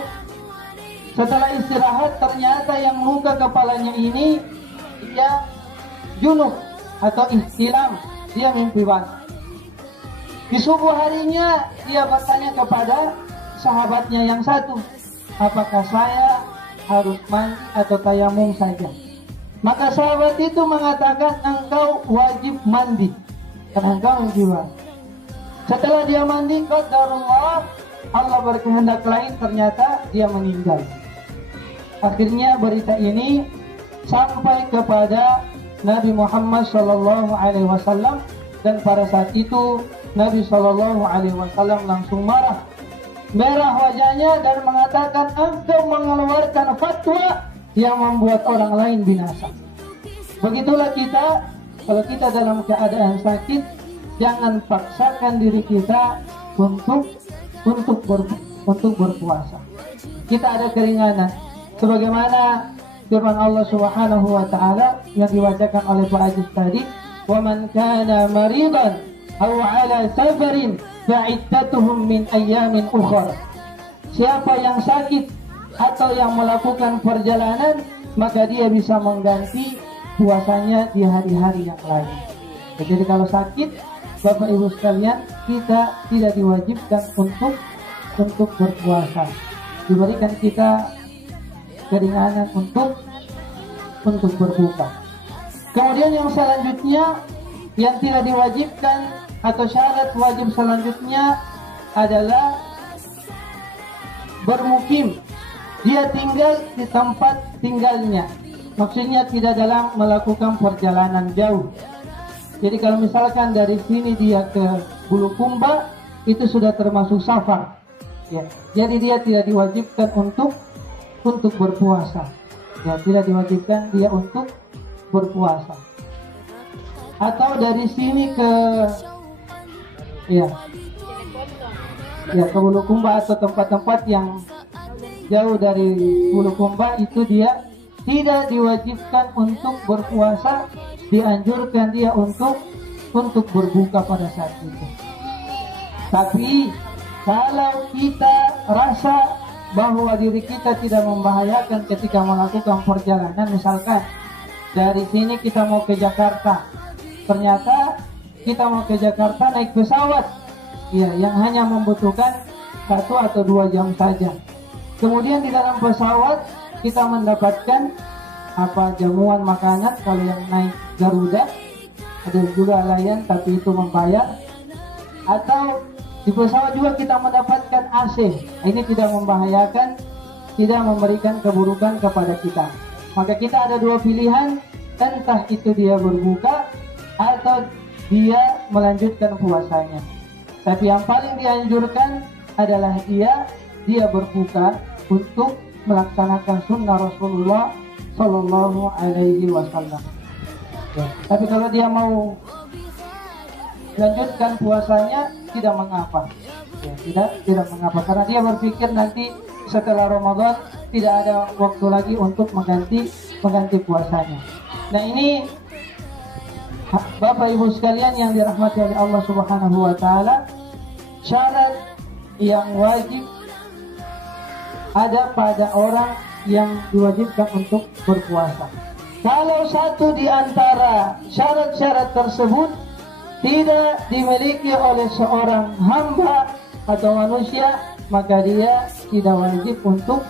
Setelah istirahat, ternyata yang luka kepalanya ini dia junub atau ihtilam, dia mimpi basah. Di subuh harinya dia bertanya kepada sahabatnya yang satu, apakah saya harus mandi atau tayamum saja? Maka sahabat itu mengatakan, engkau wajib mandi karena engkau mimpi basah. Setelah dia mandi, qadarullah, Allah berkehendak lain, ternyata dia meninggal. Akhirnya berita ini sampai kepada Nabi Muhammad Sallallahu Alaihi Wasallam, dan pada saat itu Nabi Sallallahu Alaihi Wasallam langsung merah wajahnya dan mengatakan, engkau mengeluarkan fatwa yang membuat orang lain binasa. Begitulah kita, kalau kita dalam keadaan sakit, jangan paksakan diri kita untuk berpuasa. Kita ada keringanan, sebagaimana firman Allah Subhanahu wa taala yang dibacakan oleh Pak Aziz tadi, "Wa man kana maridan aw 'ala safarin fa'iddatuhum min ayyamin ukhra." Siapa yang sakit atau yang melakukan perjalanan, maka dia bisa mengganti puasanya di hari-hari yang lain. Jadi kalau sakit, Bapak Ibu sekalian, kita tidak diwajibkan untuk berpuasa. Diberikan kita keringanan untuk berbuka. Kemudian yang selanjutnya yang tidak diwajibkan atau syarat wajib selanjutnya adalah bermukim. Dia tinggal di tempat tinggalnya. Maksudnya tidak dalam melakukan perjalanan jauh. Jadi kalau misalkan dari sini dia ke Bulukumba, itu sudah termasuk safar. Ya. Jadi dia tidak diwajibkan untuk berpuasa. Ya, tidak diwajibkan dia untuk berpuasa. Atau dari sini ke ke Bulukumba atau tempat-tempat yang jauh dari Bulukumba, itu dia tidak diwajibkan untuk berpuasa dianjurkan dia untuk berbuka pada saat itu. Tapi kalau kita rasa bahwa diri kita tidak membahayakan ketika melakukan perjalanan, misalkan dari sini kita mau ke Jakarta, ternyata kita mau ke Jakarta naik pesawat, ya, yang hanya membutuhkan 1 atau 2 jam saja. Kemudian di dalam pesawat kita mendapatkan jamuan makanan. Kalau yang naik Garuda ada juga layan, tapi itu membayar. Atau di pesawat juga kita mendapatkan AC. Ini tidak membahayakan, tidak memberikan keburukan kepada kita. Maka kita ada 2 pilihan, entah itu dia berbuka atau dia melanjutkan puasanya. Tapi yang paling dianjurkan adalah dia berbuka untuk melaksanakan sunnah Rasulullah Sallallahu Alaihi Wasallam. Ya. Tapi kalau dia mau lanjutkan puasanya, tidak mengapa, ya, tidak mengapa, karena dia berpikir nanti setelah Ramadan tidak ada waktu lagi untuk mengganti puasanya. Nah, ini Bapak Ibu sekalian yang dirahmati oleh Allah Subhanahu wa taala, syarat yang wajib ada pada orang yang diwajibkan untuk berpuasa. Kalau satu di antara syarat-syarat tersebut tidak dimiliki oleh seorang hamba atau manusia, maka dia tidak wajib untuk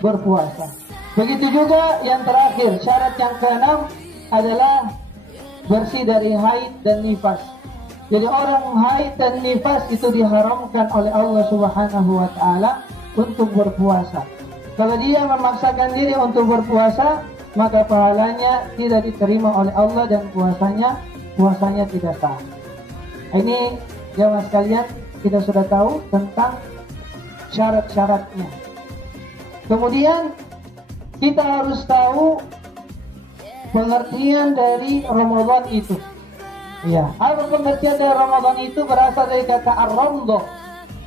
berpuasa. Begitu juga yang terakhir, syarat yang ke-6 adalah bersih dari haid dan nifas. Jadi orang haid dan nifas itu diharamkan oleh Allah Subhanahu wa taala untuk berpuasa. Kalau dia memaksakan diri untuk berpuasa, maka pahalanya tidak diterima oleh Allah dan puasanya tidak sah. Ini jamaah sekalian, kita sudah tahu tentang syarat-syaratnya. Kemudian kita harus tahu pengertian dari Ramadan itu. Ya, apa pengertian dari Ramadan itu? Berasal dari kata ar-ramdhah.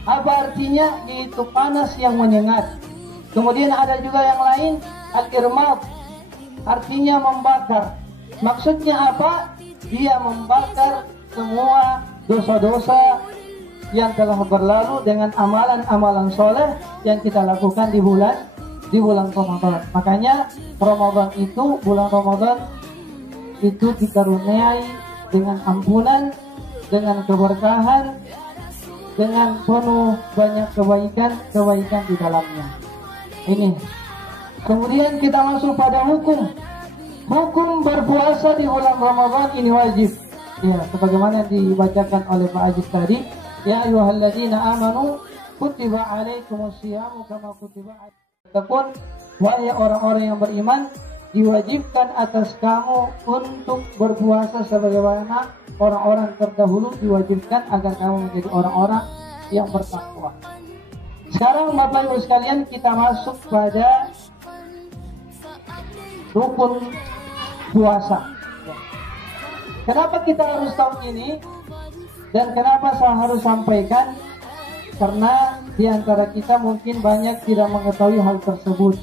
Apa artinya? Itu panas yang menyengat. Kemudian ada juga yang lain, al-irmad, artinya membakar. Maksudnya apa? Dia membakar semua dosa-dosa yang telah berlalu dengan amalan-amalan soleh yang kita lakukan di bulan Ramadan. Makanya bulan Ramadan itu dikaruniai dengan ampunan, dengan keberkahan, dengan penuh banyak kebaikan di dalamnya. Ini. Kemudian kita masuk pada hukum berpuasa di bulan Ramadan ini wajib. Ya, sebagaimana dibacakan oleh Pak Ajib tadi, ya ayyuhalladzina amanu kutiba alaikumus syiyamu kama kutiba ataupun wahai orang-orang yang beriman, diwajibkan atas kamu untuk berpuasa sebagaimana orang-orang terdahulu diwajibkan agar kamu menjadi orang-orang yang bertakwa. Sekarang Bapak Ibu sekalian, kita masuk pada rukun puasa. Kenapa kita harus tahu ini dan kenapa saya harus sampaikan? Karena di antara kita mungkin banyak tidak mengetahui hal tersebut,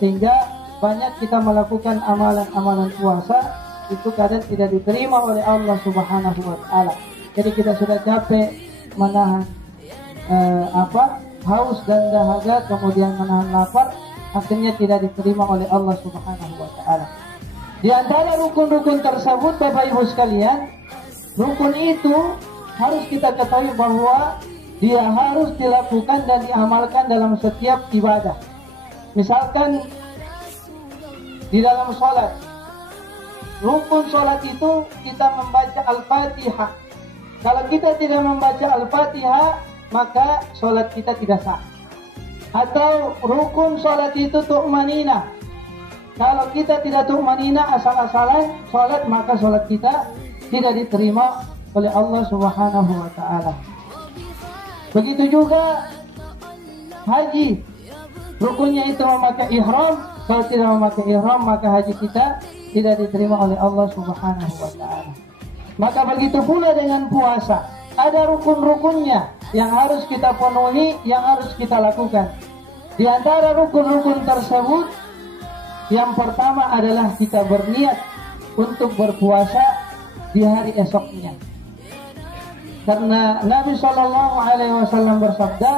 sehingga banyak kita melakukan amalan-amalan puasa itu kadang tidak diterima oleh Allah Subhanahu wa taala. Jadi kita sudah capek menahan haus dan dahaga, kemudian menahan lapar, akhirnya tidak diterima oleh Allah Subhanahu wa taala. Di antara rukun-rukun tersebut Bapak Ibu sekalian, rukun itu harus kita ketahui bahwa dia harus dilakukan dan diamalkan dalam setiap ibadah. Misalkan di dalam sholat, rukun sholat itu kita membaca Al-Fatihah. Kalau kita tidak membaca Al-Fatihah, maka sholat kita tidak sah. Atau rukun sholat itu tu'maninah. Kalau kita tidak tu'maninah, asal-asalan sholat, maka sholat kita tidak diterima oleh Allah Subhanahu wa taala. Begitu juga haji, rukunnya itu memakai ihram. Kalau tidak memakai ihram, maka haji kita tidak diterima oleh Allah Subhanahu wa taala. Maka begitu pula dengan puasa, ada rukun-rukunnya yang harus kita penuhi, yang harus kita lakukan. Di antara rukun-rukun tersebut, yang pertama adalah kita berniat untuk berpuasa di hari esoknya. Karena Nabi SAW bersabda,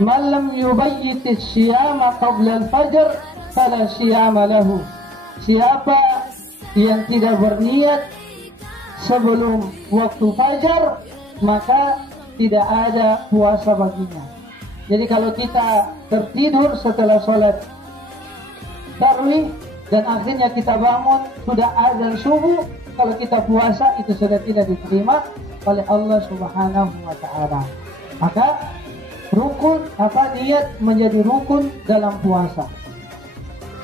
"Man lam yubayyit as-siyama qabla al-fajr fala siyama lahu." Siapa yang tidak berniat sebelum waktu fajar, maka tidak ada puasa baginya. Jadi kalau kita tertidur setelah sholat tarawih dan akhirnya kita bangun sudah azan subuh, kalau kita puasa itu sudah tidak diterima oleh Allah Subhanahu wa taala. Maka niat menjadi rukun dalam puasa.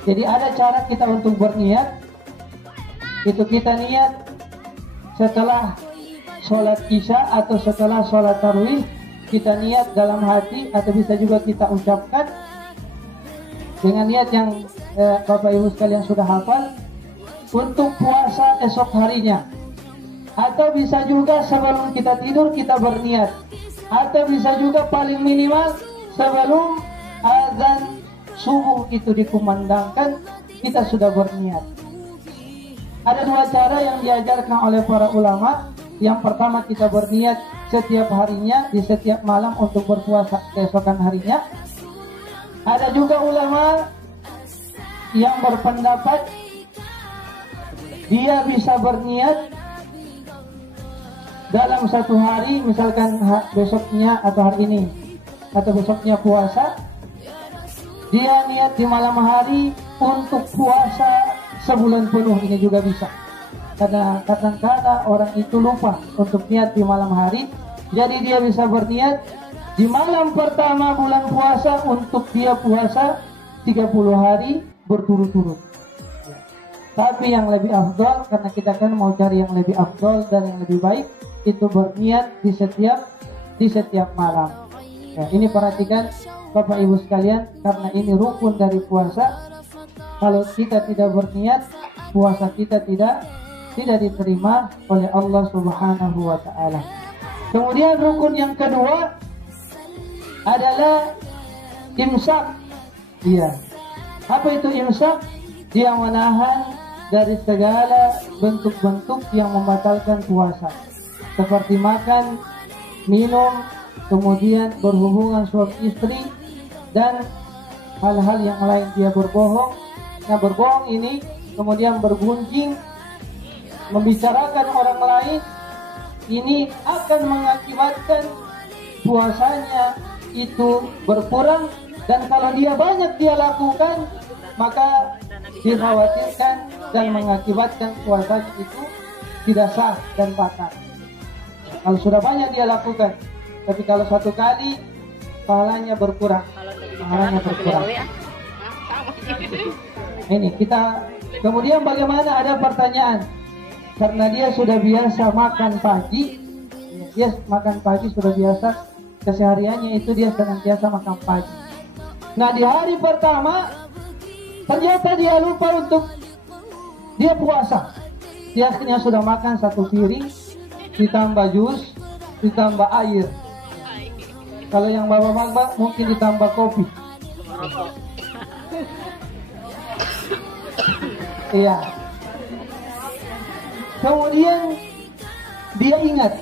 Jadi ada cara kita untuk berniat. Itu kita niat setelah sholat isya atau setelah sholat tarawih, kita niat dalam hati atau bisa juga kita ucapkan dengan niat yang Bapak Ibu sekalian sudah hafal untuk puasa esok harinya. Atau bisa juga sebelum kita tidur kita berniat. Atau bisa juga paling minimal sebelum azan subuh itu dikumandangkan kita sudah berniat. Ada dua cara yang diajarkan oleh para ulama. Yang pertama kita berniat setiap harinya di setiap malam untuk berpuasa keesokan harinya. Ada juga ulama yang berpendapat dia bisa berniat dalam satu hari, misalkan besoknya atau hari ini atau besoknya puasa, dia niat di malam hari untuk puasa sebulan penuh, ini juga bisa. Karena kadang-kadang orang itu lupa untuk niat di malam hari, jadi dia bisa berniat di malam pertama bulan puasa untuk dia puasa 30 hari berturut-turut. Tapi yang lebih afdal, karena kita kan mau cari yang lebih afdal dan yang lebih baik, itu berniat di setiap malam. Ya, ini perhatikan Bapak Ibu sekalian, karena ini rukun dari puasa. Kalau kita tidak berniat, puasa kita tidak diterima oleh Allah Subhanahu wa taala. Kemudian rukun yang kedua adalah imsak. Iya. Apa itu imsak? Dia menahan dari segala bentuk-bentuk yang membatalkan puasa. Seperti makan, minum, kemudian berhubungan suami istri, dan hal-hal yang lain. Dia berbohong. Nah, berbohong ini kemudian bergunjing, membicarakan orang lain, ini akan mengakibatkan puasanya itu berkurang. Dan kalau dia banyak dia lakukan, maka dikhawatirkan dan mengakibatkan puasanya itu tidak sah dan batal. Kalau sudah banyak dia lakukan, tapi kalau satu kali pahalanya berkurang. Ini kita kemudian bagaimana, ada pertanyaan, karena dia sudah biasa makan pagi, dia makan pagi sudah biasa, kesehariannya itu dia senantiasa makan pagi. Nah, di hari pertama ternyata dia lupa untuk dia puasa. Dia akhirnya sudah makan satu piring, ditambah jus, ditambah air. Kalau yang bapak-bapak mungkin ditambah kopi. Iya. Kemudian dia ingat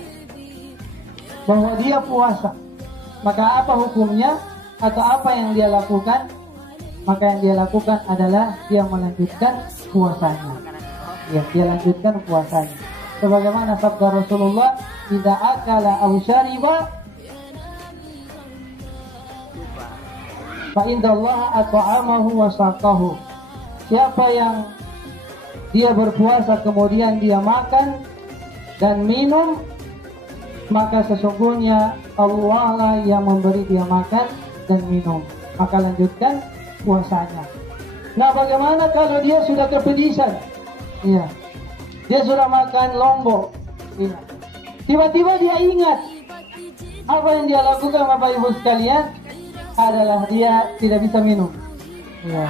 bahwa dia puasa. Maka apa hukumnya atau apa yang dia lakukan? Maka yang dia lakukan adalah dia melanjutkan puasanya. Ya, dia lanjutkan puasanya. Sebagaimana sabda Rasulullah, "Idza akala aw syariba fa indallaha at'amahu wa saqahu." Siapa yang dia berpuasa kemudian dia makan dan minum, maka sesungguhnya Allah lah yang memberi dia makan dan minum. Maka lanjutkan puasanya. Nah, bagaimana kalau dia sudah kepedisan? Iya. Dia sudah makan lombok. Iya. Tiba-tiba dia ingat. Apa yang dia lakukan, Bapak Ibu sekalian? Adalah dia tidak bisa minum. Iya.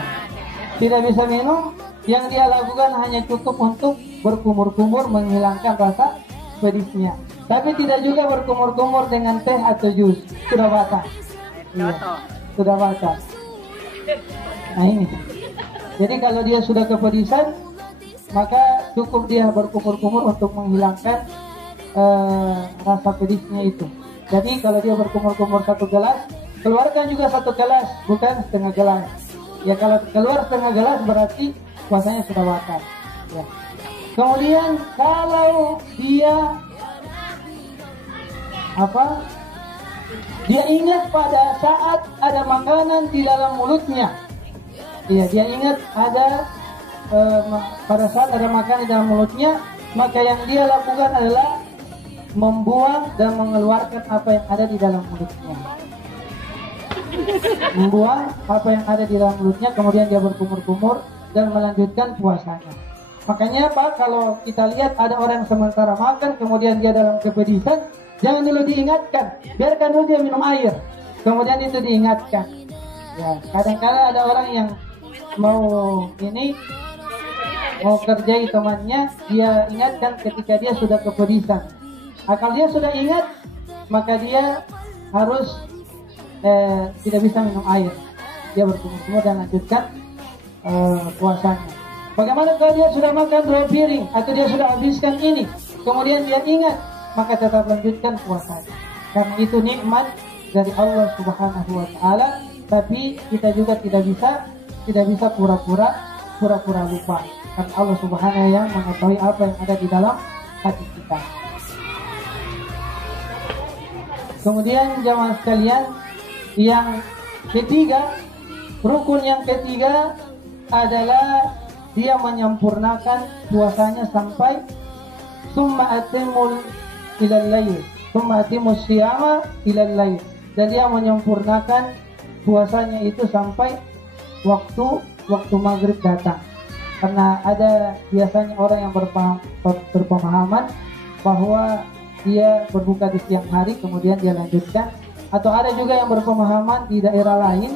Tidak bisa minum. Yang dia lakukan hanya cukup untuk berkumur-kumur menghilangkan rasa pedisnya. Tapi tidak juga berkumur-kumur dengan teh atau jus. Sudah batal. Iya. Sudah batal. Nah ini. Jadi kalau dia sudah kepedisan, maka cukup dia berkumur-kumur untuk menghilangkan rasa pedisnya itu. Jadi kalau dia berkumur-kumur 1 gelas, keluarkan juga 1 gelas, bukan setengah gelas. Ya kalau keluar setengah gelas berarti puasanya sudah batal. Ya. Kemudian kalau dia dia ingat pada saat ada makanan di dalam mulutnya. Ya, dia ingat ada pada saat ada makanan di dalam mulutnya, maka yang dia lakukan adalah membuang dan mengeluarkan apa yang ada di dalam mulutnya. Membuang apa yang ada di dalam mulutnya, kemudian dia berkumur-kumur dan melanjutkan puasanya. Makanya Pak, kalau kita lihat ada orang yang sementara makan, kemudian dia dalam kepedisan, jangan dulu diingatkan, biarkan dulu dia minum air, kemudian itu diingatkan. Ya, kadang-kadang ada orang yang mau kerjai temannya, dia ingatkan ketika dia sudah kepedisan. Kalau dia sudah ingat, maka dia harus tidak bisa minum air. Dia berkumur-kumur dan lanjutkan puasanya. Bagaimana kalau dia sudah makan 2 piring atau dia sudah habiskan ini, kemudian dia ingat, maka tetap lanjutkan puasanya. Karena itu nikmat dari Allah Subhanahu wa taala, tapi kita juga tidak bisa pura-pura lupa. Karena Allah Subhanahu yang mengetahui apa yang ada di dalam hati kita. Kemudian jamaah sekalian, yang ketiga, rukun yang ketiga adalah dia menyempurnakan puasanya sampai summa atimul ilal lail, summa atimus siyama ilal lail. Dan dia menyempurnakan puasanya itu sampai waktu maghrib datang. Karena ada biasanya orang yang berpemahaman bahwa dia berbuka di siang hari kemudian dia lanjutkan, atau ada juga yang berpemahaman di daerah lain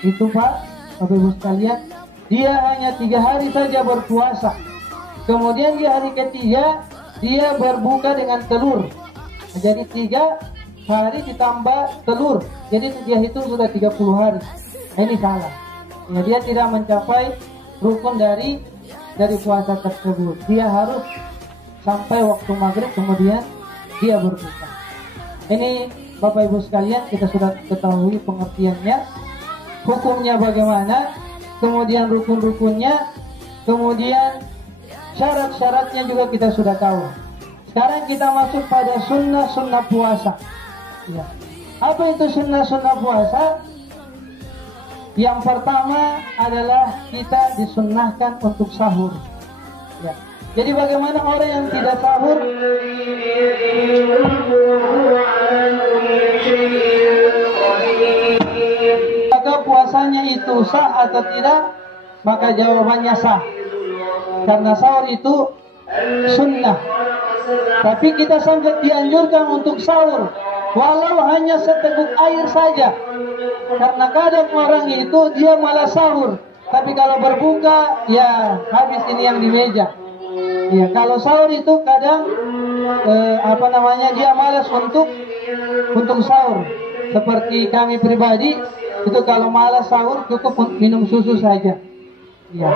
itu Pak, Bapak Ibu sekalian, dia hanya 3 hari saja berpuasa, kemudian di hari ketiga dia berbuka dengan telur. Jadi 3 hari ditambah telur, jadi dia hitung sudah 30 hari. Ini salah. Ya, dia tidak mencapai rukun dari puasa tersebut. Dia harus sampai waktu maghrib kemudian dia berbuka. Ini Bapak Ibu sekalian, kita sudah ketahui pengertiannya, hukumnya bagaimana, kemudian rukun-rukunnya, kemudian syarat-syaratnya juga kita sudah tahu. Sekarang kita masuk pada sunnah-sunnah puasa. Ya. Apa itu sunnah-sunnah puasa? Yang pertama adalah kita disunnahkan untuk sahur. Ya. Jadi bagaimana orang yang tidak sahur? Maka puasanya itu sah atau tidak? Maka jawabannya sah. Karena sahur itu sunnah. Tapi kita sangat dianjurkan untuk sahur, walau hanya seteguk air saja. Karena kadang orang itu dia malah sahur, tapi kalau berbuka ya habis ini yang di meja. Ya, kalau sahur itu kadang dia malas untuk sahur. Seperti kami pribadi itu kalau malas sahur cukup minum susu saja. Ya.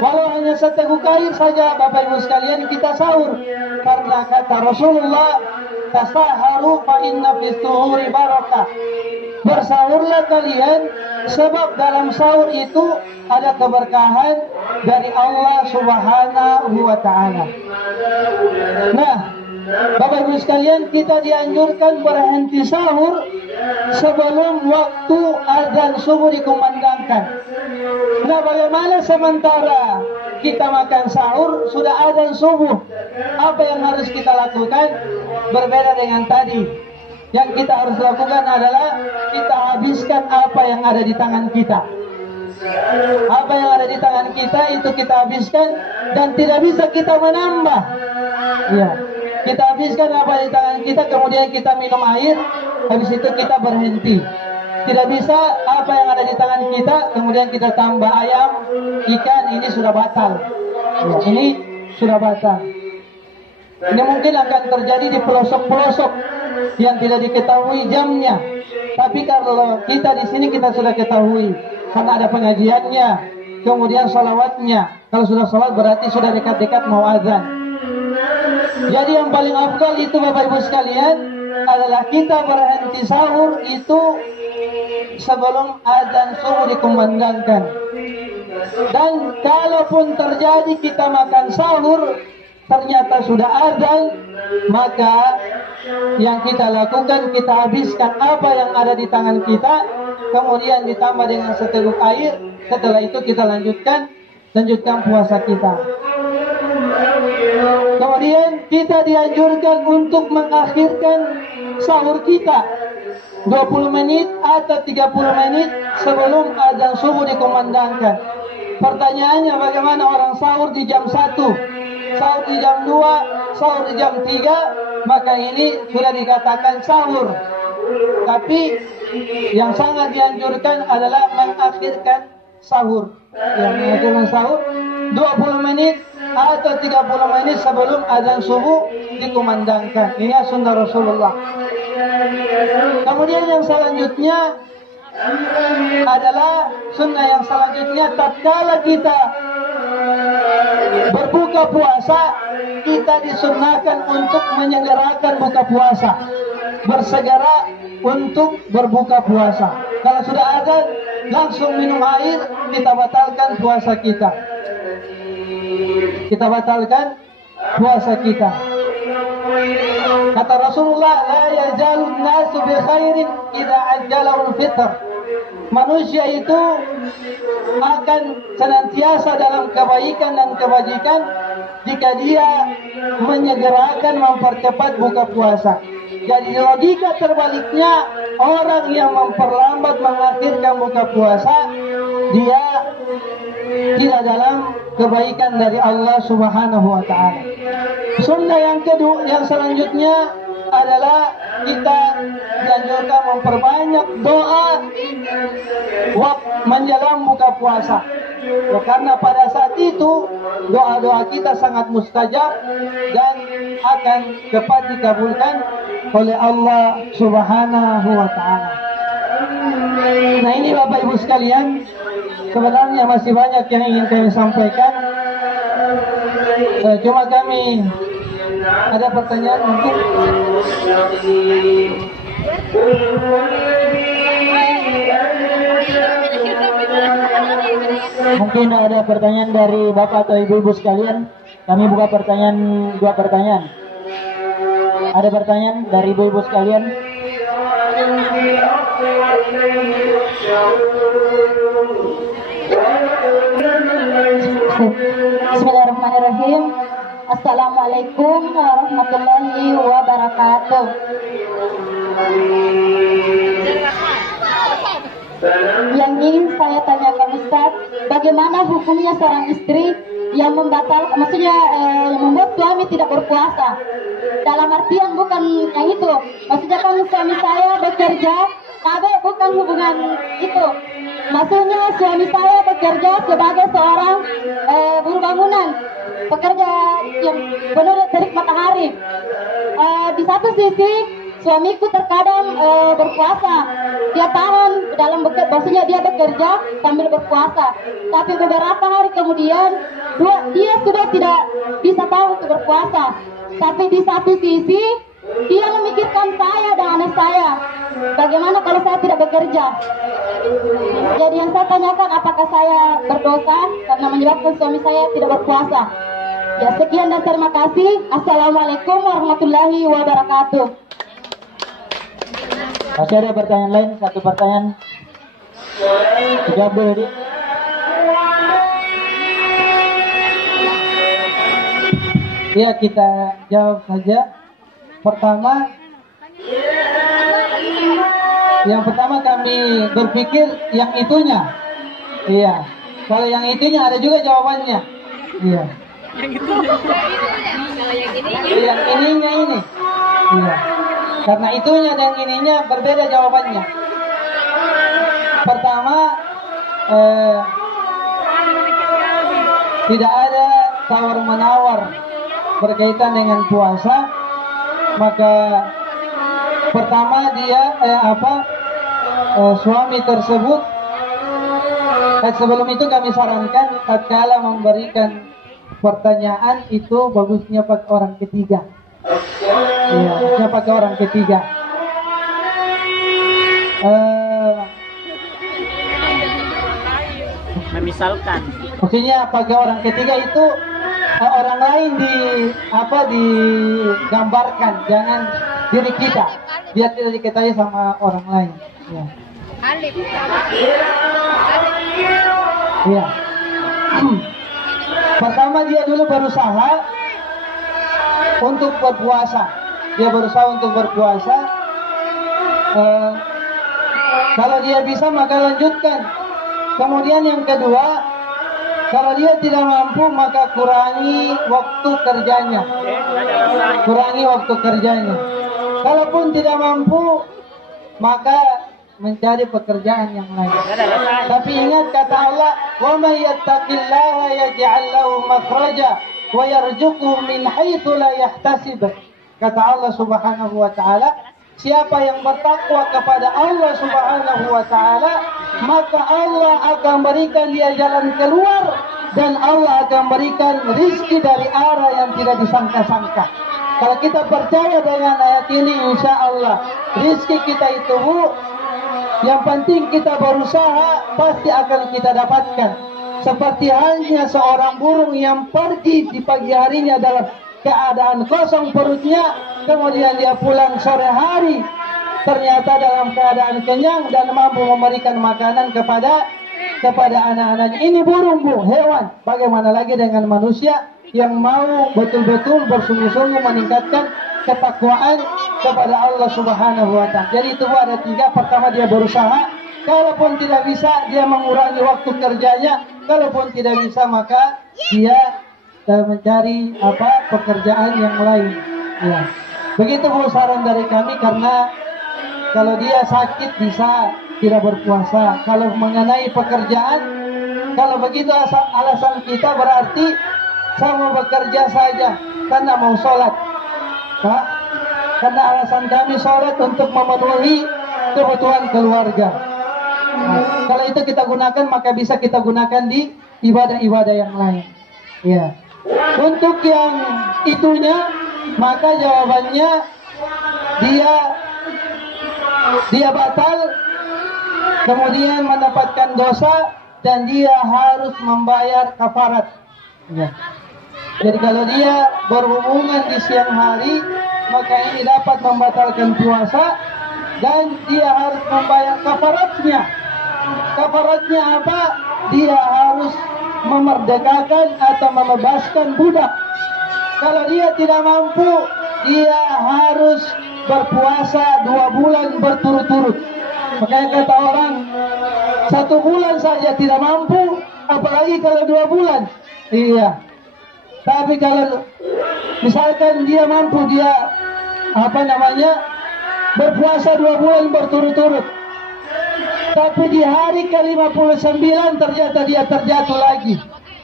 Walau hanya seteguk air saja Bapak Ibu sekalian kita sahur. Karena kata Rasulullah, tasaharu fa inna fis suhuri barakah. Bersahurlah kalian sebab dalam sahur itu ada keberkahan dari Allah Subhanahu wa taala. Nah, Bapak Ibu sekalian, kita dianjurkan berhenti sahur sebelum waktu azan subuh dikumandangkan. Nah, bagaimana sementara kita makan sahur sudah azan subuh? Apa yang harus kita lakukan? Berbeda dengan tadi. Yang kita harus lakukan adalah kita habiskan apa yang ada di tangan kita. Apa yang ada di tangan kita itu kita habiskan dan tidak bisa kita menambah. Ya. Kita habiskan apa di tangan kita, kemudian kita minum air, habis itu kita berhenti. Tidak bisa apa yang ada di tangan kita, kemudian kita tambah ayam, ikan, ini sudah batal. Ya, ini sudah batal. Ini mungkin akan terjadi di pelosok-pelosok yang tidak diketahui jamnya. Tapi kalau kita di sini kita sudah ketahui, karena ada pengajiannya, kemudian salawatnya. Kalau sudah salat berarti sudah dekat-dekat mau azan. Jadi yang paling afdal itu Bapak Ibu sekalian adalah kita berhenti sahur itu sebelum azan subuh dikumandangkan. Dan kalaupun terjadi kita makan sahur ternyata sudah azan, maka yang kita lakukan, kita habiskan apa yang ada di tangan kita, kemudian ditambah dengan seteguk air. Setelah itu kita lanjutkan puasa kita. Kemudian kita dianjurkan untuk mengakhirkan sahur kita 20 menit atau 30 menit sebelum azan subuh dikumandangkan. Pertanyaannya, bagaimana orang sahur di jam 1, sahur di jam 2, sahur di jam 3, maka ini sudah dikatakan sahur. Tapi yang sangat dianjurkan adalah mengakhirkan sahur. Yang mengakhirkan sahur 20 menit atau 30 menit sebelum azan subuh dikumandangkan. Ini sunnah Rasulullah. Kemudian yang selanjutnya adalah sunnah yang selanjutnya, tatkala kita berbuka puasa, kita disunnahkan untuk menyegerakan buka puasa, bersegera untuk berbuka puasa. Kalau sudah azan langsung minum air, kita batalkan puasa kita. Kita batalkan puasa kita. Kata Rasulullah, la yazalun nasu bi khairin idza ajjalahul fitr. Manusia itu akan senantiasa dalam kebaikan dan kebajikan jika dia menyegerakan mempercepat buka puasa. Jadi logika terbaliknya, orang yang memperlambat mengakhirkan buka puasa, dia tidak dalam kebaikan dari Allah Subhanahu wa taala. Sunnah yang kedua, yang selanjutnya adalah kita dianjurkan memperbanyak doa waktu menjelang buka puasa. Ya, karena pada saat itu doa-doa kita sangat mustajab dan akan cepat dikabulkan oleh Allah Subhanahu wa taala. Nah, ini Bapak Ibu sekalian, sebenarnya masih banyak yang ingin kami sampaikan. Cuma kami ada pertanyaan mungkin. Mungkin ada pertanyaan dari Bapak atau Ibu-ibu sekalian. Kami buka pertanyaan, 2 pertanyaan. Ada pertanyaan dari Ibu-ibu sekalian? Bismillahirrahmanirrahim. Assalamualaikum warahmatullahi wabarakatuh. Yang ingin saya tanyakan Ustaz, bagaimana hukumnya seorang istri yang yang membuat suami tidak berpuasa? Dalam artian bukan yang itu, maksudnya kan suami saya bekerja, tapi bukan hubungan itu. Maksudnya suami saya bekerja sebagai seorang buruh bangunan, pekerja yang penuh terik matahari. Di satu sisi suamiku terkadang berpuasa, dia tahan dalam maksudnya dia bekerja sambil berpuasa. Tapi beberapa hari kemudian dia sudah tidak bisa tahu untuk berpuasa. Tapi di satu sisi dia memikirkan saya dan anak saya. Bagaimana kalau saya tidak bekerja? Jadi yang saya tanyakan, apakah saya berdosa karena menyebabkan suami saya tidak berpuasa? Ya, sekian dan terima kasih. Assalamualaikum warahmatullahi wabarakatuh. Masih ada pertanyaan lain? 1 pertanyaan. Jawab dulu, Dik. Ya, kita jawab saja. Yang pertama kami berpikir yang itunya. Iya. Kalau yang itunya ada juga jawabannya. Iya. Yang ininya ini. Iya. Karena itunya dan ininya berbeda jawabannya. Pertama, tidak ada tawar-menawar berkaitan dengan puasa. Maka pertama dia suami tersebut Dan sebelum itu kami sarankan tatkala memberikan pertanyaan itu bagusnya pakai orang ketiga. Iya, bagusnya pakai orang ketiga. Misalkan Maksudnya pakai orang ketiga itu orang lain digambarkan, jangan diri kita. Biar tidak diketahui sama orang lain. Ya. Iya. Pertama dia dulu berusaha untuk berpuasa. Dia berusaha untuk berpuasa. Kalau dia bisa maka lanjutkan. Kemudian yang kedua, kalau dia tidak mampu maka kurangi waktu kerjanya. Kurangi waktu kerjanya. Kalaupun tidak mampu maka mencari pekerjaan yang lain. Tapi ingat kata Allah, "Wa may yattaqillaha yaj'al lahu makhraja wa yarzuqhu min haitsu la yahtasib." Kata Allah Subhanahu wa taala, siapa yang bertakwa kepada Allah Subhanahu wa taala, maka Allah akan berikan dia jalan keluar dan Allah akan berikan rizki dari arah yang tidak disangka-sangka. Kalau kita percaya dengan ayat ini, insya Allah rizki kita itu, Bu, yang penting kita berusaha pasti akan kita dapatkan. Seperti halnya seorang burung yang pergi di pagi harinya dalam keadaan kosong perutnya, kemudian dia pulang sore hari ternyata dalam keadaan kenyang dan mampu memberikan makanan kepada anak-anaknya. Ini burung, Bu, hewan. Bagaimana lagi dengan manusia yang mau betul-betul bersungguh-sungguh meningkatkan ketakwaan kepada Allah Subhanahu wa taala. Jadi itu ada tiga. Pertama dia berusaha, kalaupun tidak bisa dia mengurangi waktu kerjanya, kalaupun tidak bisa maka dia mencari pekerjaan yang lain. Ya. Begitu, Bu, saran dari kami, karena kalau dia sakit bisa tidak berpuasa. Kalau mengenai pekerjaan, kalau begitu alasan kita berarti saya mau bekerja saja karena mau sholat. Karena alasan kami sholat untuk memenuhi kebutuhan keluarga. Kalau itu kita gunakan maka bisa kita gunakan di ibadah-ibadah yang lain. Ya. Untuk yang itunya maka jawabannya dia batal, kemudian mendapatkan dosa dan dia harus membayar kafarat. Ya. Jadi kalau dia berhubungan di siang hari maka ini dapat membatalkan puasa dan dia harus membayar kafaratnya. Kafaratnya apa? Dia harus memerdekakan atau membebaskan budak. Kalau dia tidak mampu, dia harus berpuasa 2 bulan berturut-turut. Makanya kata orang 1 bulan saja tidak mampu, apalagi kalau 2 bulan. Iya. Tapi kalau misalkan dia mampu, dia berpuasa 2 bulan berturut-turut. Tapi di hari ke-59 ternyata dia terjatuh lagi.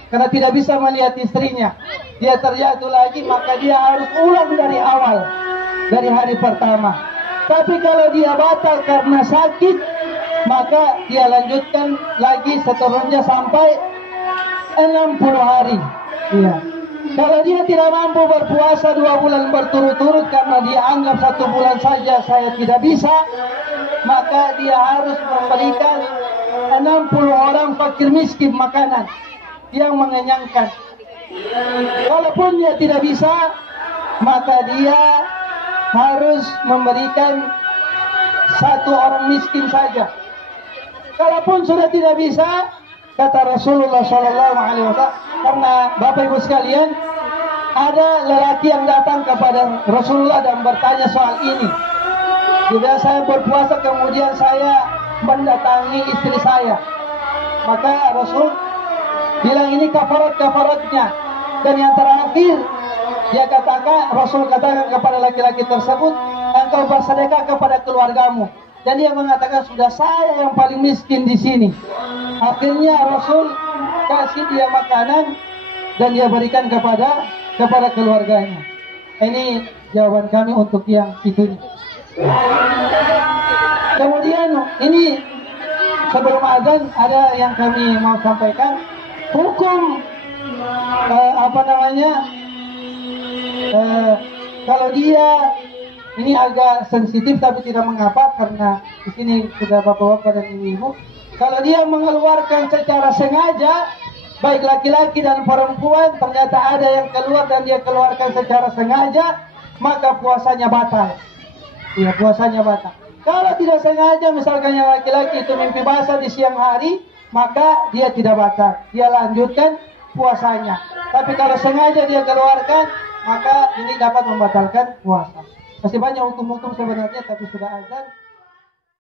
Karena tidak bisa melihat istrinya. Dia terjatuh lagi, maka dia harus ulang dari awal. Dari hari pertama. Tapi kalau dia batal karena sakit, maka dia lanjutkan lagi seterusnya sampai 60 hari. Iya. Kalau dia tidak mampu berpuasa 2 bulan berturut-turut karena dia anggap 1 bulan saja saya tidak bisa, maka dia harus memberikan 60 orang fakir miskin makanan yang mengenyangkan. Walaupun dia tidak bisa, maka dia harus memberikan 1 orang miskin saja. Kalaupun sudah tidak bisa, kata Rasulullah SAW, karena Bapak Ibu sekalian, ada lelaki yang datang kepada Rasulullah dan bertanya soal ini. Jika saya berpuasa kemudian saya mendatangi istri saya, maka Rasul bilang ini kafaratnya. Dan yang terakhir Rasul katakan kepada laki-laki tersebut, engkau bersedekah kepada keluargamu. Dan dia mengatakan sudah saya yang paling miskin di sini. Akhirnya Rasul kasih dia makanan dan dia berikan kepada keluarganya. Ini jawaban kami untuk yang itu. Kemudian ini sebelum azan ada yang kami mau sampaikan. Hukum kalau dia ini agak sensitif tapi tidak mengapa karena di sini sudah bapak-bapak dan ibu-ibu. Kalau dia mengeluarkan secara sengaja, baik laki-laki dan perempuan, ternyata ada yang keluar dan dia keluarkan secara sengaja, maka puasanya batal. Iya, puasanya batal. Kalau tidak sengaja, misalkan yang laki-laki itu mimpi basah di siang hari, maka dia tidak batal. Dia lanjutkan puasanya. Tapi kalau sengaja dia keluarkan, maka ini dapat membatalkan puasa. Masih banyak hukum-hukum sebenarnya, tapi sudah azan.